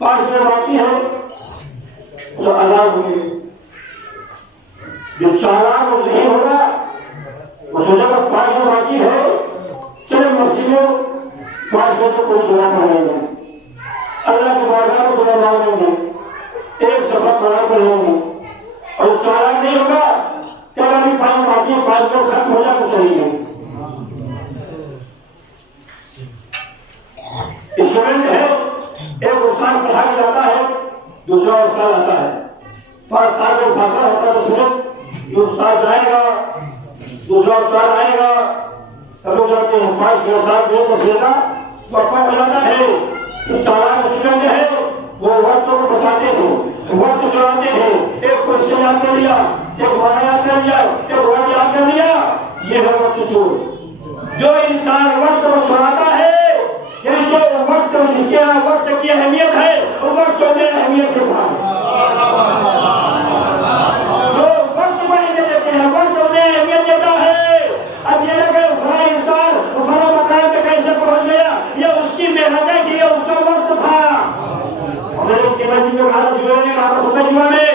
5 منٹ باقی ہے تو اذان ہوگی، جو چالاک اور ذہین ہوگا وہ سوچے گا 5 منٹ باقی ہے، چلے مسجد میں 5 منٹ کو کوئی دعا پڑھیں گے، اللہ کی بارگاہ میں دعا مانگیں گے، ایک سبق قرآن پڑھیں گے، اور چالاک نہیں ہوگا کہ اگر ابھی 5 منٹ باقی ہے، 5 منٹ ختم ہو جائے تو چاہیے۔ اسٹوڈنٹ ہے، ایک استاد پڑھا کے جاتا ہے، دوسرا استاد آتا ہے، 5 سال میں فاصلہ ہوتا ہے 10 منٹ، یہ استاد جائے گا، دوسرا استاد آئے گا، سب لوگ جاتے ہیں، 5 سال میں 10 منٹ کا وقفہ ہو جاتا ہے۔ تو چالاک اسٹوڈنٹ ہے وہ وقت کو بچاتے ہیں، وقت چلاتے ہیں، ایک کوشچن یاد کر لیا، ایک واقعہ یاد کر لیا، ایک ورڈ یاد کر لیا، یہ ہے وقت چور۔ جو انسان وقت کو چھڑاتا ہے، یعنی جو وقت جس کے یہاں وقت کی اہمیت ہے وہ وقت میں اہمیت دیتا ہے، جو وقت کو اہمیت دیتے ہیں وقت انہیں اہمیت دیتا ہے۔ اب یہ لگے فلاں انسان فلاں مقام پہ کیسے پہنچ گیا، یہ اس کی محنت ہے کہ یہ اس کا وقت تھا۔ ہمارے سیما جی نے کہا جمعے میں کہا خطبہ جمعہ میں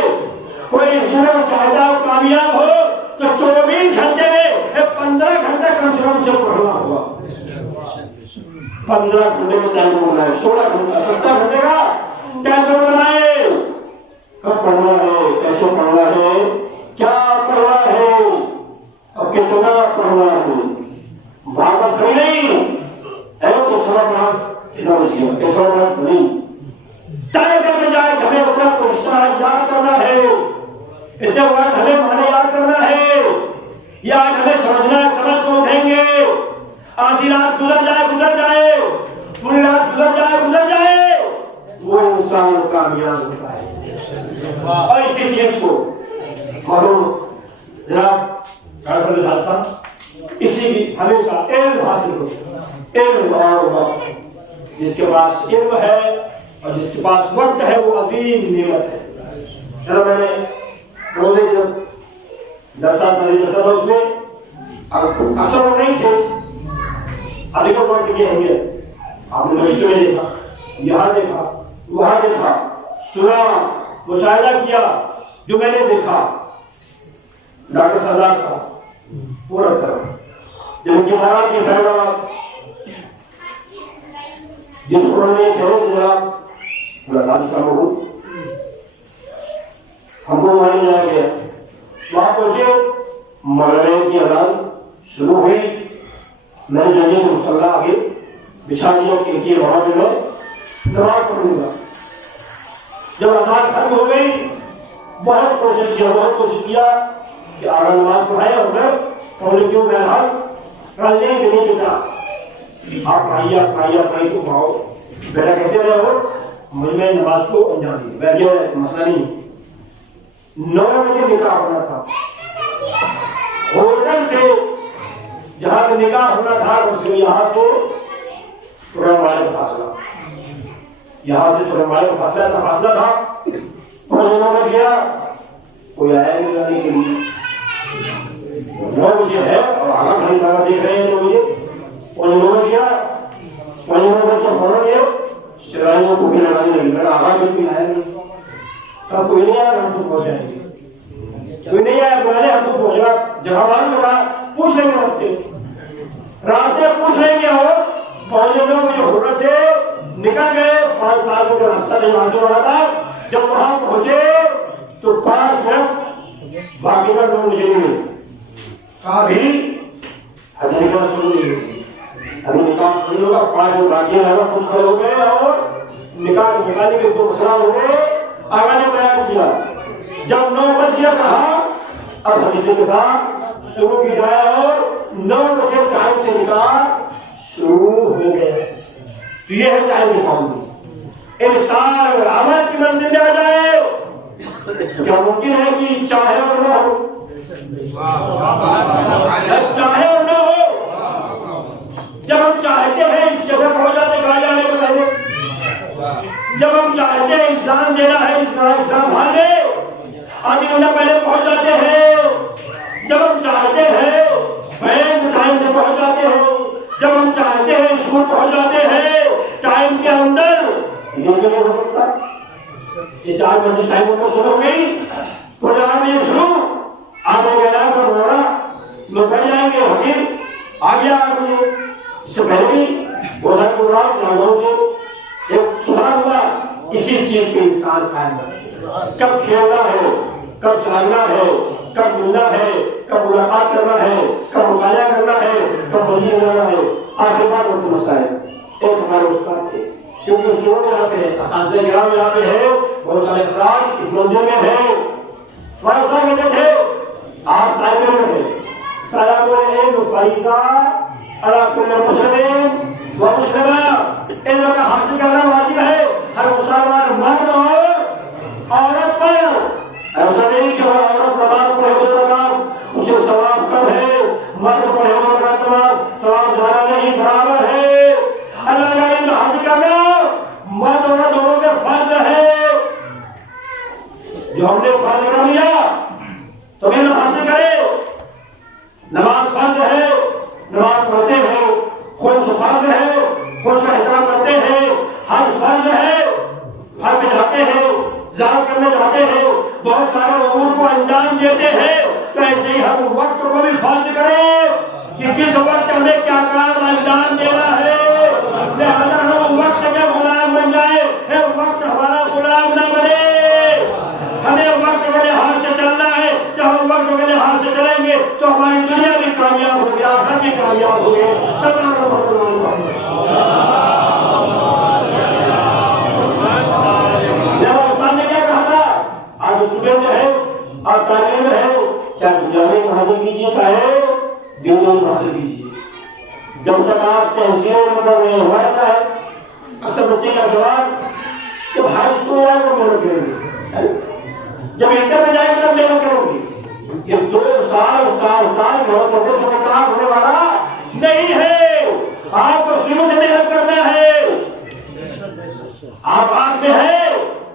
کوئی اس جمعے کو فائدہ ہو کامیاب ہو تو 24 گھنٹے میں 15 گھنٹے کم سے کم سے پڑھنا ہوگا. 15 گھنٹے کا ٹائم بنائے, 16 گھنٹے 17 گھنٹے کا ٹائم بنائے. کب پڑھنا ہے, کیسے پڑھنا ہے, کیا پڑھنا ہے اور کتنا پڑھنا ہے. بھاگت نہیں ہے تو سب پڑھا کتنا بچ گیا, کیسا بات نہیں طے کر کے جائے. ہمیں اپنا پوچھنا یاد کرنا ہے, اتنے وقت ہمیں معنی یاد کرنا ہے. یہ آج ہمیں سمجھنا ہے, سمجھ کو اٹھیں گے. آدھی رات گزر جائے, پوری رات گزر جائے, وہ انسان کامیاب ہوتا ہے. اور اسی چیز کو مرحوم جناب ڈاکٹر صاحب صاحب اسی کی ہمیشہ علم حاصل کرو. علم اور جس کے پاس علم ہے اور جس کے پاس وقت ہے وہ عظیم نعمت ہے. چلو میں نے روزے جب درسات تھا اس میں اکثر وہ نہیں تھے. ابھی کا وقت کی اہمیت آپ نے میں دیکھا, یہاں دیکھا, وہاں دیکھا, سنا, مشاہدہ کیا. جو میں نے دیکھا ڈاکٹر سردار صاحب پورا طرح جن کی بارات کی فیضآباد جس کو انہوں نے کہہ رہے جناب ملازم صاحب ہو ہم کو مانی جایا گیا. وہاں پہنچے, مغرب کی اذان شروع ہوئی. میں نے جلدی سے مصلی آگے بچھا دیا کہ وہاں پہ میں نماز پڑھوں گا. جب اذان ختم ہو گئی بہت کوشش کیا کہ آگے نماز پڑھائے اور میں پڑھنے کیوں میں ہاتھ رلنے بھی نہیں دیتا. آپ پڑھائی تو پڑھاؤ بیٹا کہتے رہے ہو, مجھ میں نماز کو انجام دی. بیٹھ گیا, مسئلہ نہیں. 9 بجے نکاح ہونا تھا. ہوٹل سے جہاں پہ نکاح ہونا تھا اس میں یہاں سے چھوٹا مالے کا فاصلہ, یہاں سے چھوٹا مالے کا فاصلہ تھا. 9 بج گیا, کوئی آیا نہیں جانے کے لیے. 9 بجے ہے اور آگا بھائی بابا دیکھ رہے ہیں 9 بجے. 9 بج گیا, 9 بج کے فوراً یہ شرائیوں کو بھی لگانے لگی. میرا آگا بھی کوئی آیا نہیں. اب کوئی نہیں آیا, ہم تو پہنچ جائیں گے. کوئی نہیں آیا, بلانے ہم کو پہنچنا. جہاں معلوم ہوگا پوچھ لیں گے, راستے پوچھ لیں گے. اور پہنچے 9 بجے ہوٹل سے نکل گئے. 5 سال میں جو راستہ نہیں وہاں سے ہو رہا تھا, جب وہاں پہنچے تو 5 منٹ باقی کا 9 بجے نہیں ہوئی. کہا بھی حج نکاح شروع نہیں ہوگی, ابھی نکاح شروع ہوگا. 5 منٹ باقی ہے, خود کھڑے ہو گئے اور نکاح نکالنے کے 2 مسئلہ ہو گئے. آگا نے بیان کیا. جب 9 بج گیا کہا اب حدیث کے ساتھ شروع کی جائے اور 9 بجے ٹائم سے نکاح شروع ہو گیا. تو یہ ہے ٹائم کی پابندی. انسان عمل کی منزل میں آ جائے. کیا ممکن ہے کہ چاہے اور نہ ہو, چاہے اور نہ ہو. جب ہم چاہتے ہیں اس جگہ پہنچ جاتے کہا جانے کے پہلے, جب ہم چاہتے ہیں ایگزام دینا ہے, ایگزام حال میں آدھی گھنٹہ پہلے پہنچ جاتے ہیں. جب ہم چاہتے ہیں بینک ٹائم سے پہنچ جاتے ہیں. جب ہم چاہتے ہیں اسکول پہنچ جاتے ہیں ٹائم کے اندر. یہ نہیں ہو سکتا. یہ 4 بجے ٹائم پر شروع ہو گئی, 4 بجے شروع, آگے گیا تو بولا لوگ بیٹھ جائیں گے. حکیم آ گیا 8 بجے. اس سے پہلے بھی بولا پروگرام لاگو سے ایک سدھار ہوا. اسی چیز پہ انسان قائم رہے. کب کھیلنا ہے, کب جاگنا ہے, کب ملنا ہے, کب ملاقات کرنا ہے, کب مطالعہ کرنا ہے, کب بندی کرنا ہے. آخر بات وقت مسائل. ایک ہمارے استاد تھے, کیونکہ اس لوگ یہاں پہ ہے, اساتذہ کرام یہاں پہ ہے, بہت سارے افراد اس منزل میں ہیں. ہمارے استاد کہتے تھے آپ طالب علم ہیں, طلب العلم فریضہ علی کل مسلم و مسلمہ. علم کا حاصل کرنا واجب ہے ہر مسلمان مرد اور عورت پر. ایسا نہیں کہ عورت نماز پڑھے 2 رکعت اسے ثواب کم ہے, مرد پڑھے 2 رکعت نماز ثواب زیادہ نہیں, برابر ہے. اللہ کا علم حاصل کرنا مرد عورت دونوں پہ فرض ہے. جو ہم نے فرض کر لیا تو علم حاصل کرے. نماز فرض ہے, نماز پڑھتے ہیں. خود فرض ہے, خود کا حساب کرتے ہیں. حج فرض ہے, حج پہ جاتے ہیں. ظاہر کرنا چاہتے ہیں، بہت سارے امور کو انجام دیتے ہیں، تو ایسے ہی ہم وقت کو بھی فرض کریں کہ کس وقت ہمیں کیا کام انجام دینا ہے، لہذا ہم وقت کے غلام بن جائیں، وقت ہمارا غلام نہ بنے۔ ہمیں وقت کے لحاظ سے چلنا ہے، جب ہم وقت کے لحاظ سے چلیں گے تو ہماری دنیا بھی کامیاب ہوگی، آخرت بھی کامیاب ہوگی۔ اسٹوڈنٹ ہے اور تعلیم ہے، چاہے دنیا میں حاصل کیجیے چاہے دین میں حاصل کیجیے، جب تک آپ تحصیل علم کر رہے ہیں ہوا رہتا ہے۔ اکثر بچے کا جواب جب ہائی اسکول جائے گا محنت کریں گے، جب انٹر میں جائے گا تب محنت کریں گے۔ یہ 2 سال 4 سال محنت کرنے سے کام ہونے والا نہیں ہے، آپ کو شروع سے محنت کرنا ہے۔ آپ میں ہے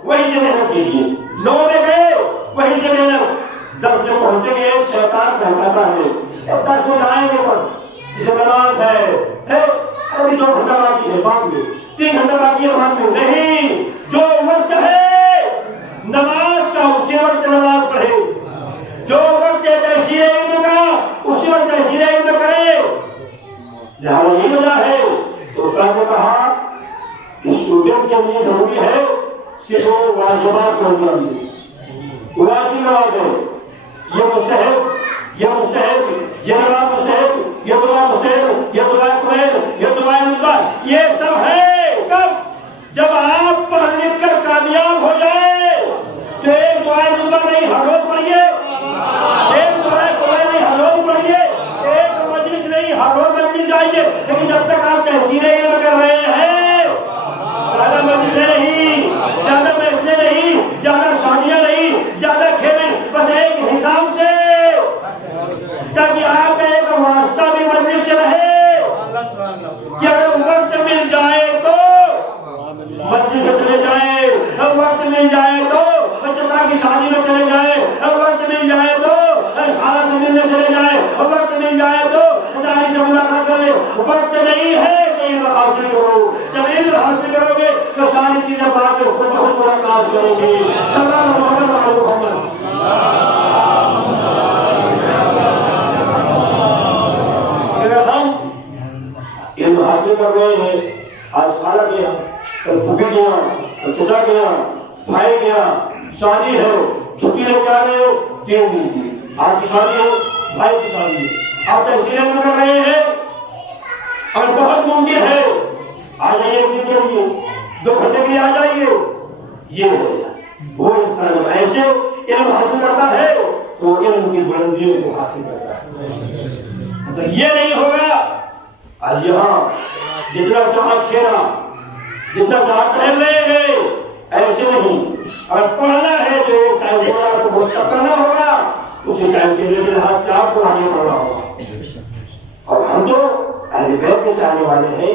وہی سے محنت کیجیے، 9 میں گئے وہی سے محنت، 10 میں پہنچے گے شیطان بہکاتا ہے، 10 میں آئیں گے پر اسے نماز ہے ابھی 2 گھنٹہ باقی ہے، بعد میں 3 گھنٹہ باقی ہے، بعد میں نہیں، جو وقت ہے نماز کا اسی وقت نماز پڑھے، جو وقت ہے تحصیل علم کا اسی وقت تحصیل علم کرے۔ لہٰذا یہ وجہ ہے تو استاد نے کہا اسٹوڈنٹ کے لیے ضروری ہے صرف وہ واجبات کو انجام دے، واجب نماز ہے، یہ مستحب، یہ مستحب، یہ نماز مستحب، یہ دعا مستحب، یہ دعا کمیل، یہ دعا نماز، یہ سب ہے کب؟ جب آپ پڑھ لکھ کر کامیاب ہو جائے تو ایک دعا نماز نہیں ہر روز پڑھیے، ایک دعا کمیل نہیں ہر روز پڑھیے، ایک مجلس نہیں ہر روز مجلس جائیے، لیکن جب تک آپ تحصیل علم کر رہے ہیں زیادہ مجلسیں نہیں، زیادہ محفلیں نہیں، زیادہ شادیاں نہیں، زیادہ کھیلیں، بس ایک حساب سے، تاکہ آپ کا ایک واسطہ بھی مجلس سے رہے کہ اگر وقت مل جائے تو مسجد میں چلے جائیں، وقت مل جائے تو چچا کی شادی میں چلے جائیں، وقت مل جائے تو خالہ سے ملنے چلے جائیں، وقت مل جائے تو نانی سے ملاقات کر لیں۔ وقت نہیں ہے کہ علم حاصل کرو، جب علم حاصل کرو گے تو ساری چیزیں بعد میں خود بخود ملاقات کرو گی۔ صلی اللہ علیہ محمد۔ اگر ہم علم حاصل کر رہے ہیں، آج خالہ گیا، کل پھوپھی گیا، کل چچا گیا، بھائی گیا، شادی ہے، چھٹی لے کے آ رہے ہو 3 دن کی، آپ کی شادی ہے، بھائی کی شادی ہے، آپ تحصیل علم کر رہے ہیں، اور بہت ممکن ہے آ جائیے 1 دن کے لیے، 2 گھنٹے کے لیے آ جائیے۔ یہ ہے وہ انسان جب ایسے علم حاصل کرتا ہے تو وہ علم کی بلندیوں کو حاصل کرتا ہے۔ مطلب یہ نہیں ہوگا آج یہاں جتنا چاہا کھیلا، جتنا چاہا ٹہل رہے ہیں، ایسے نہیں۔ اگر پڑھنا ہے جو ٹائم کو بہت کرنا ہوگا، اسی ٹائم کے لحاظ سے آپ کو آگے بڑھنا ہوگا۔ اور ہم تو اہل بیت کے چاہنے والے ہیں،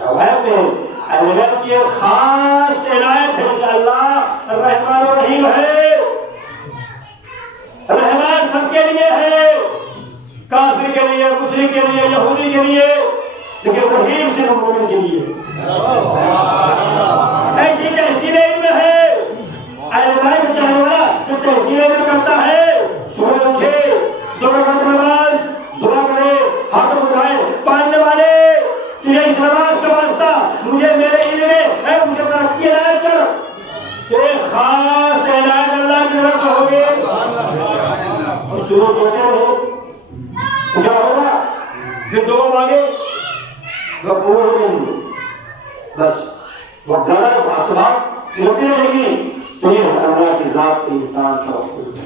روایت میں اہل بیت کی ایک خاص عنایت ہے کہ اللہ رحمان و رحیم ہے، رحمان سب کے لیے ہے، کافر کے لیے، مشرک کے لیے، یہودی کے لیے، لیکن رحیم صرف مومن کے لیے۔ ایسی تحصیل علم ہے، اہل بیت کے چاہنے والا جو تحصیل علم کرتا ہے، صبح اٹھے 2 رکعت نماز، دعا کرے، ہاتھ اٹھائے، پڑھنے والے تجھے اس نماز کا واسطہ، مجھے میرے علم میں مجھے ترقی عنایت کر، ایک خاص عنایت اللہ کی طرف سے ہوگی۔ اور صبح سوتے رہے، کیا ہوگا؟ پھر 2 مانگے قبول ہو گئی، بس وقت زیادہ اسباب ہوتی رہے گی، تو یہ اللہ کی ذات کے انسان کا حکم ہے۔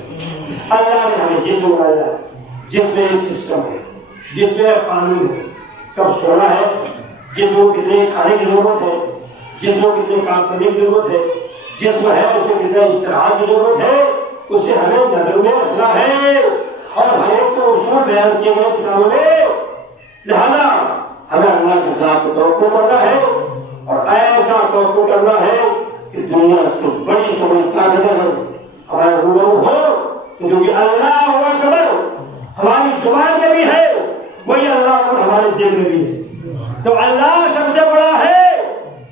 اللہ نے ہمیں جسم بنایا، جس میں ایک سسٹم ہے، جس میں ایک قانون ہے، کب سونا ہے، جسم کو کتنے کھانے کی ضرورت ہے، جسم کو کتنے کام کرنے کی ضرورت ہے، جسم ہے اسے کتنے استراحت کی ضرورت ہے، اسے ہمیں نظر میں رکھنا ہے، اور ہر ایک کو اصول بیان کیے گئے کتابوں میں۔ لہذا ہمیں اللہ کے ذات کو توقع کرنا ہے، اور ایسا توقع کرنا ہے کہ دنیا سے بڑی سے بڑی طاقتیں ہمارے روبرو ہو، کیونکہ اللہ اکبر ہماری زبان میں بھی ہے، وہی اللہ اور ہمارے دل میں بھی ہے۔ تو اللہ سب سے بڑا ہے،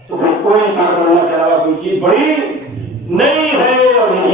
تو پھر کوئی طاقت اللہ کے علاوہ کوئی چیز بڑی نہیں ہے۔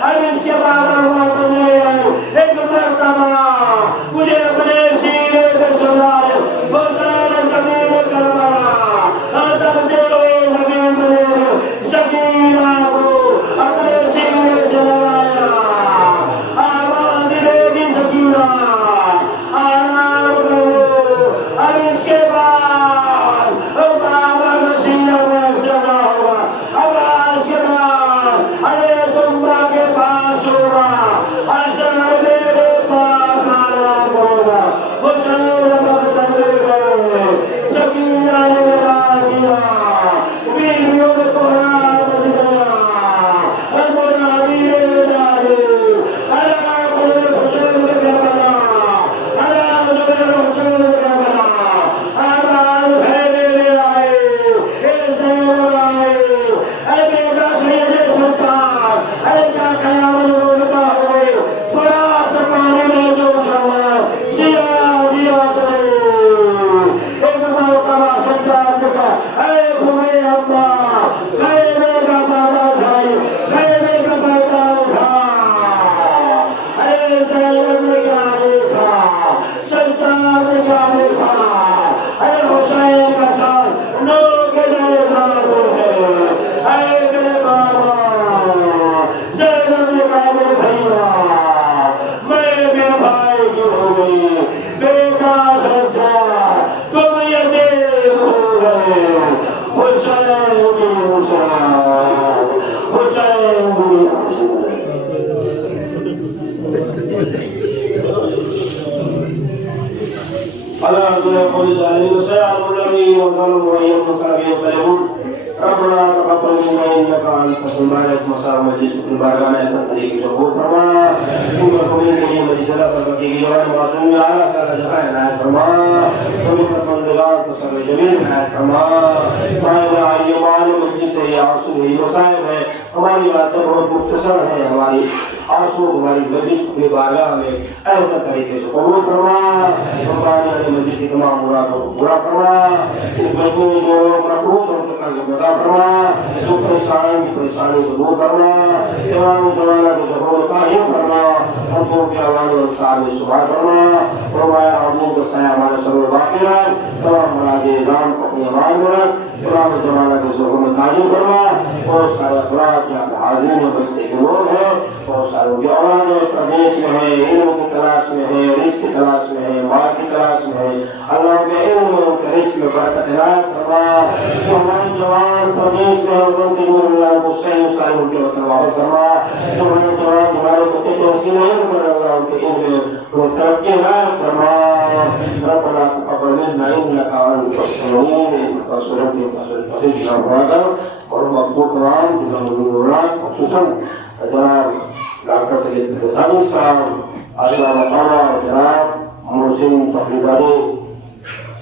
اب اس کے بعد واپس لے آئے ایک مرتبہ مجھے اپنے سینے پہ سلائے حسین زمین کربلا تب دیکھو زمین بنے سکینہ کو اپنے سینے سے لگایا آواز دے گی سکینہ آرام کرو اب اس کے بعد بابا کا سینہ میں سنا ہوگا اب آج کے بعد ارے تم کے پاس ہوگا اثر میرے پاس آرام ہوگا حسین اب چلے گئے سکینہ نے میرا کیا ویڈیو میں کوہرا بچ گیا مرادی نے جارے حرام حسین نے کربلا حرام حسین نے کربلا آواز خیمے میں آئے اے زینب آئے اے بیٹا سید سرکار ارے کیا قیامت روز کا ہوئے فرات پانی میں جو سوا سیاہ دیا چلے ایک مرتبہ سجاد کا اے گھومے ابا خیمے کا پردہ اٹھائی خیمے کا پردہ اٹھا ارے زینب نے کیا دیکھا سجاد نے کیا دیکھا ارے حسین کا ساتھ نو کے جیسا ہے اے میرے بابا زینب نے کہا میرے بھیا میں میرے بھائی کی ہو گئی بیٹا سجاد تم یتیم ہو گئے حسین بھی حسین حسین بھی حسین على كل ظالم وسيعلم الذين ظلموا ويمكر ينقلبون ربنا تقبل منا انك انت السميع العليم مساء مجلس البركه میں ایسا طریقے سے قبول فرما ان کو من کے مجلس اللہ کی جوان معصوم على سال جہان عنایت فرما تم پسندگار کو سر جمیل عنایت فرما مائنا ایمان مجلس یاسو ہی مصائب ہے ہماری باتیں بہت مختصر ہیں ہماری آنسو ہماری مجلس کی بارگاہ میں ایسا طریقے سے قبول فرما ہماری مجلس کی تمام مرادوں کو پورا فرما اس مجلس میں جو مقبول ہو کے قرض ادا فرما جو پریشان کی پریشانی کو دور فرما تمام زمانہ کو ضرورت قائم فرما ہم کو کے عوام اور انصار میں شمار فرما فرمایا عموم کو سایہ ہمارے سر باقی رکھ تمام مراد نام کو اپنی امان میں رکھ تمام زمانہ کے ظہور میں تعلیم فرما بہت سارے افراد یہاں حاضر میں بستے کے لوگ ہیں بہت سارے کی اولاد ہے پردیش میں ہے علم کی تلاش میں ہے رزق کی تلاش میں ہے مال کی تلاش میں ہے اللہ کے علم میں ان کے رزق میں برکت عنایت فرما جو ہمارے جوان پردیش میں ان سے نور اللہ کو صحیح مسائل ان کے وطن واپس فرما جو ہمارے جوان ہمارے کتے کو وسیلہ علم کر اللہ ان کے علم میں وہ ترقی عنایت فرما ربنا تقبل منا انك انت السميع العليم وصلى الله على اور مقبول قرآن جناب خصوصاً جناب ڈاکٹر سید بخاری صاحب علامہ مقامہ اور جناب محسن فخریزادے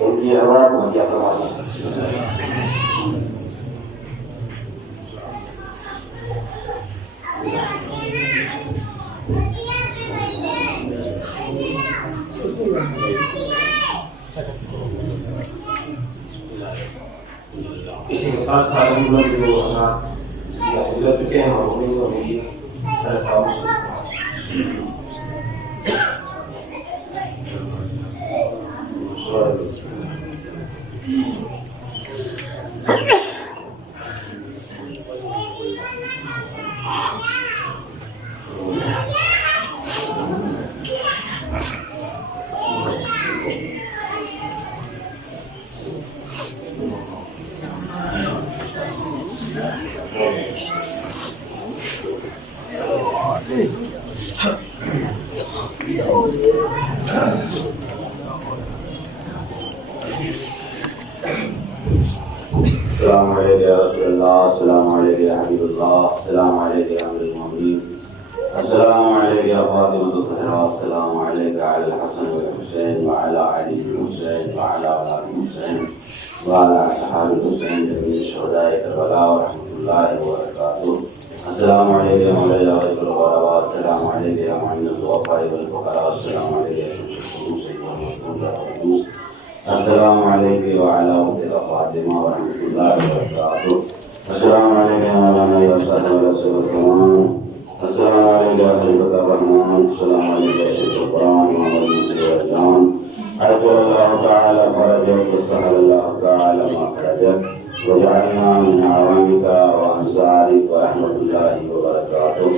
ان کی ارواح کو ہدیہ فرمانا اسی کے ساتھ ساتھ ہم لوگ جو حضرات گزر چکے ہیں اور انہیں کو بھی سر خاموش السلام علیکم یا رسول اللہ، السلام علیکم یا حبیب اللہ، السلام علیکم یا امیر المؤمنین، السلام علیکم یا فاطمہ الزہرا، السلام علیکم علی الحسن والحسین وعلی علی الحسین وعلی اولاد الحسین وعلی اصحاب الحسین جميع شہداء کربلا ورحمۃ اللہ وبرکاتہ. السلام علیکم یا مولانا غریب الغرباء، السلام علیکم یا معین الضعفاء والفقراء، السلام علیکم یا شمس القدوس، السلام علیکم وعلی اولاد فاطمہ ورحمۃ اللہ وبرکاتہ. السلام علیکم مولانا یا صاحب السلام، السلام السلام علیکم شیخ القرآن محمد مصطفی جان عجل اللہ تعالی فرجک وسهل اللہ تعالی ما فرجک وجعلنا من عوانك وانصارك ورحمة الله وبركاته.